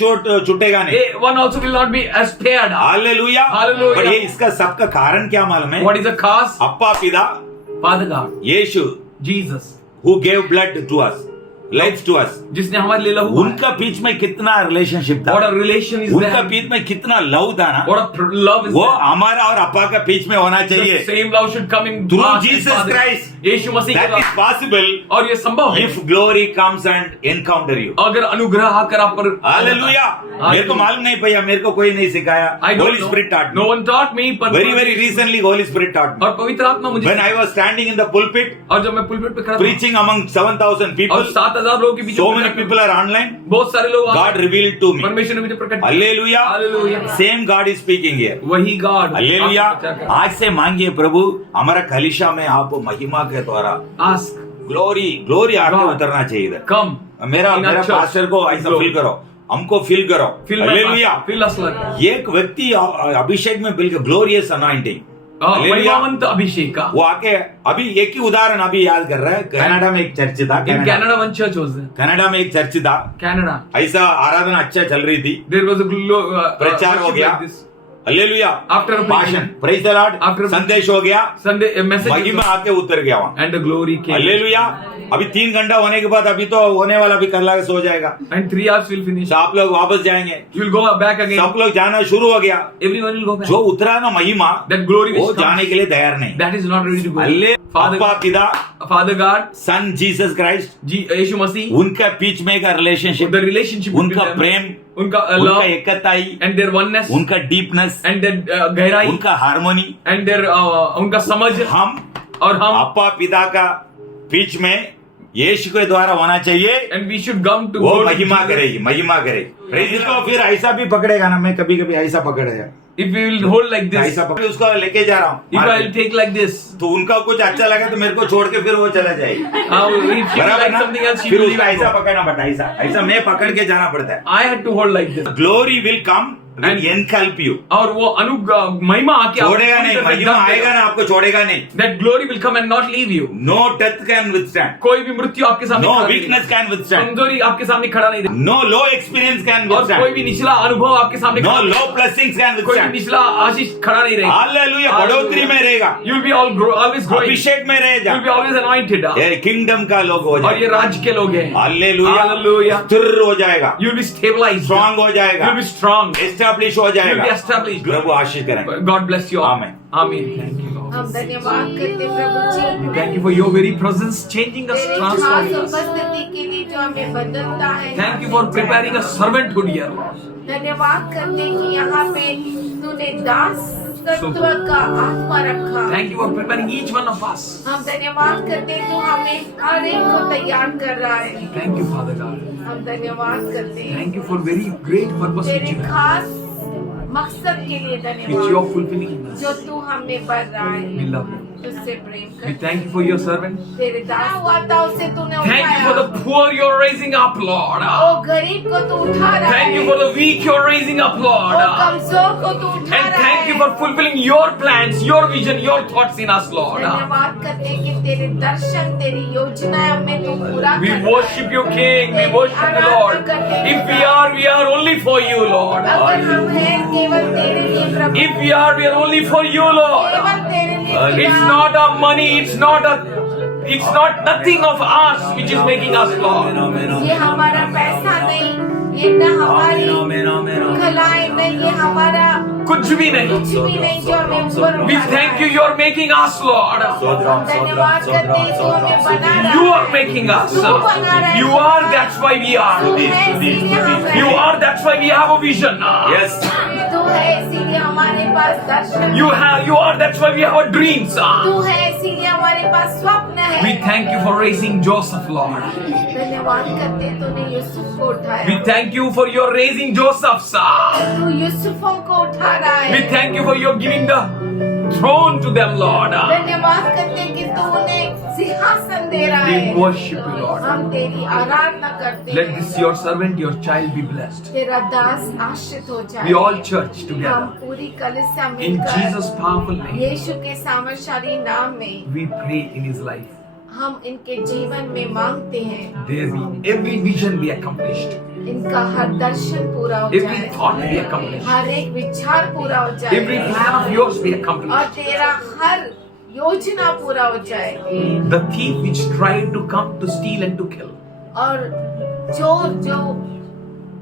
छूटेगा नहीं। One also will not be spared. Hallelujah, Hallelujah. पर ये इसका सबका कारण क्या मालूम है? What is the cause? अप्पा पिता Father God, Yeshu Jesus, who gave blood to us, lives to us. जिसने हमारे लिए लहू बहाया। उनका बीच में कितना रिलेशनशिप था, What a relation is उनका there. बीच में कितना लव था ना, What a love is वो there. हमारा और अप्पा का बीच में होना The चाहिए. same love should come in Through us and Jesus Father. Christ. यीशु मसीह के That is द्वारा। possible और ये संभव है if glory comes and encounter you. अगर अनुग्रह आकर आप पर हालेलुया. मेरे को मालूम नहीं भैया, मेरे को कोई नहीं सिखाया. I don't Holy know. Spirit taught No me. one taught me, but Very very recently Holy Spirit taught me. और पवित्र आत्मा मुझे When I was standing in the pulpit और जब मैं पुलपिट पे खड़ा था preaching among 7,000 people, और 7,000 लोगों के बीच so में many people are online. बहुत सारे लोग God revealed to me. परमेश्वर ने मुझे प्रकट किया। Hallelujah. Hallelujah. Same God is speaking here. वही गॉड हालेलुया. आज से मांगिए प्रभु हमारा कलीसिया में आप महिमा के द्वारा आस्क ग्लोरी आके God. उतरना चाहिए इधर. कम मेरा In our मेरा church. पास्टर को ऐसा Glory. फील करो, हमको फील करो. Feel hallelujah. फील असलर एक व्यक्ति अभिषेक में बिल्कुल ग्लोरियस अनॉइंटिंग. हालेलुया. महिमावंत अभिषेक का वो आके अभी एक ही उदाहरण अभी याद कर रहा है. कनाडा में एक चर्च था. In Canada one church was Canada में एक चर्च था. कनाडा ऐसा आराधना अच्छा चल रही थी. देयर वाज अ प्रचार हो गया. हालेलुया. After a भाषण, praise the Lord, After a- संदेश हो गया, संडे मैसेज महिमा आके उतर गया वहाँ. And the glory came hallelujah. अभी 3 घंटा होने के बाद अभी तो होने वाला, अभी कल आके सो जाएगा. एंड 3 आवर्स विल फिनिश तो आप लोग वापस जाएंगे. You will go back again सब लोग जाना शुरू हो गया. एवरीवन विल गो बैक जो उतरा ना महिमा, दैट ग्लोरी वो जाने के लिए तैयार नहीं. That is not ready to go अल्ले अप्पा पिता, father God son Jesus Christ, जी यीशु मसीह उनका बीच में का रिलेशनशिप, द रिलेशनशिप उनका प्रेम, उनका उनका लव एकताई, एंड देयर वननेस उनका डीपनेस, एंड देयर गहराई उनका हार्मोनी, एंड देयर उनका समझ हम और हम अप्पा पिता का बीच में यीशु के द्वारा होना चाहिए. And we should come to वो महिमा करेगी, महिमा करेगी. प्रेज को फिर ऐसा भी पकड़ेगा ना. मैं कभी कभी ऐसा पकड़ेगा, if we will hold like this ऐसा पकड़ उसको लेके जा रहा इफ आई विल हूँ. टेक लाइक दिस तो उनका कुछ अच्छा लगा तो मेरे को छोड़ के फिर वो चला जाएगी. इफ यू बराबर लाइक ना? समथिंग एल्स फिर यू उसका ऐसा पकड़ना पड़ता है. ऐसा मैं पकड़ के जाना पड़ता है. I had to hold like this glory will come and engulf you. और वो महिमा आके छोड़ेगा नहीं. महिमा आएगा ना, आपको छोड़ेगा नहीं. That glory will come and not leave you know death can withstand. कोई भी मृत्यु आपके सामने नो खड़ा नहीं वीकनेस कैन रहेगा। विथस्टैंड. कमजोरी आपके सामने खड़ा नहीं रहेगा। नो लो एक्सपीरियंस कैन और कोई विथस्टैंड. भी निचला अनुभव आपके सामने नो खड़ा नहीं लो ब्लेसिंग्स कैन रहेगा। कोई भी विथस्टैंड. निचला आशीष खड़ा नहीं रहेगा। हालेलुया. बढ़ोतरी में रहेगा, you will be always growing, अभिषेक में यू रहेगा. Will be always anointed. ये किंगडम का लोग हो और ये जाएगा. राज्य के लोग हैं। हालेलुया. हालेलुया। स्थिर हो जाएगा, you will be stabilized, strong हो जाएगा, you will be strong, establish हो यू विल जाएगा. Be established. प्रभु आशीष करें. God bless you. आमीन. आमीन। Thank you lord. हम धन्यवाद करते प्रभु जी thank you for your very presence changing us, तेरे खास ट्रांसफॉर्मिंग अस। उपस्थिति के लिए जो हमें बदलता है। Thank you for preparing a servanthood here. धन्यवाद करते कि यहाँ पे तूने दास तत्व का आत्मा रखा। Thank you for preparing each one of us. हम धन्यवाद करते तू हमें हर एक को तैयार कर रहा है। Thank you father God. हम धन्यवाद करते हैं thank you for very great purpose तेरे खास मकसद के लिए which you are धन्यवाद fulfilling in us. जो तू हमें बढ़ रहा We है, love you. तुझसे प्रेम We कर। thank you for your servants. तेरे दास हुआ था उसे तूने Thank you for उठाया। the poor you're raising up, Lord. ओ गरीब को तू उठा रहा Thank you है। for the weak you're raising up, O Lord. कमजोर को तू उठा And रहा thank you है। for fulfilling your plans, your vision, your thoughts in us, Lord. धन्यवाद करते हैं कि तेरे दर्शन तेरी योजनाएं हमें तू पूरा We कर रहा worship है। you, King. We worship you, Lord. If we are only for you, Lord. अगर हम हैं केवल तेरे लिए प्रभु, If we are only for you, Lord. केवल तेरे लिए It's पिता। not our money, it's not nothing of us which is making us, Lord. ये हमारा पैसा नहीं, ये न हमारी कलाएं नहीं, ये हमारा कुछ भी नहीं. कुछ भी नहीं जो हमें ऊपर We उठा thank रहा you, है। you're making us, Lord. धन्यवाद करते हैं तू हमें बना रहा You है। are making us. तू बना रहा है। You are, that's why we तू are. है इसीलिए हम हैं। You are, that's why we have a vision. Yes. तू है इसीलिए हमारे पास दर्शन। You are, that's why we have our dreams. तू है इसीलिए हमारे पास स्वप्न है। We thank you for raising Joseph, Lord. धन्यवाद करते हैं तूने यूसुफ को उठाया। We thank you for your raising Joseph's. तू यूसुफों को उठा रहा है। We thank you for your giving the throne to them, Lord. धन्यवाद करते हैं कि तू उन्हें सिंहासन दे रहा We है। worship you, Lord. हम तेरी आराधना करते Let हैं। this your servant, your child be blessed. तेरा दास आश्रित हो जाए। We all church हम together. पूरी कलीसिया In मिलकर Jesus' powerful name, यीशु के सामर्थशाली नाम में we pray in his life. हम इनके जीवन में मांगते हैं, There be every vision be accomplished. इनका हर दर्शन पूरा हो Every जाए, thought be accomplished. हर एक विचार पूरा हो Every जाए plan of yours be और accomplished. तेरा हर योजना पूरा हो जाए। The thief which tried to come to steal and to kill, और चोर जो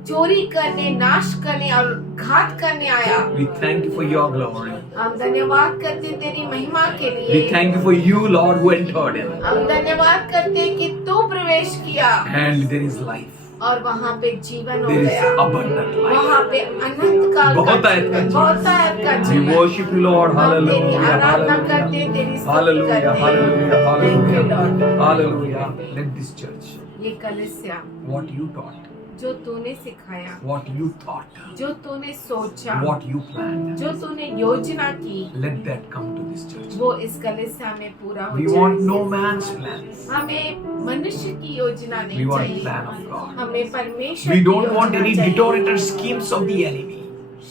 चोरी करने, नाश करने और घात करने आया, We thank you for your glory. हम धन्यवाद करते तेरी महिमा के We लिए। thank you for you, Lord, who entered in. हम धन्यवाद करते कि तू प्रवेश किया And there is life. और वहाँ पे जीवन हो There is गया, abundant life. वहाँ पे अनंत काल का बहुतायत का जीवन, जीवन। बहुतायत का We जीवन। worship you, Lord. हम तेरी Hallelujah. आराधना करते, तेरी स्तुति Hallelujah. करते। Hallelujah. Thank you, Lord. Hallelujah. Let this church, ये कलीसिया what you taught, जो तूने सिखाया, what you thought, जो तूने सोचा, what you planned, जो तूने योजना की, let that come to this church. वो इस कलीसिया में पूरा हो We जाए। want no man's plans. हमें मनुष्य की योजना We नहीं want चाहिए, plan of God. हमें परमेश्वर We की don't want योजना any चाहिए। detonator schemes of the enemy.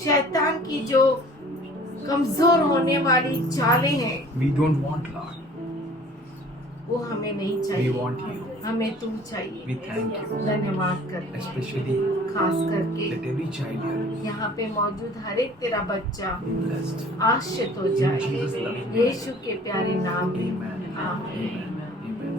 शैतान की जो कमजोर होने वाली चालें हैं, We don't want, Lord. वो हमें नहीं We चाहिए, want you. हमें तू चाहिए। We thank you. धन्यवाद करते हैं, Especially खास करके let every child here यहाँ पे मौजूद हर एक तेरा बच्चा be blessed. आश्रित हो In जाए, Jesus' loving name. यीशु के प्यारे नाम में Amen. आमीन। Amen.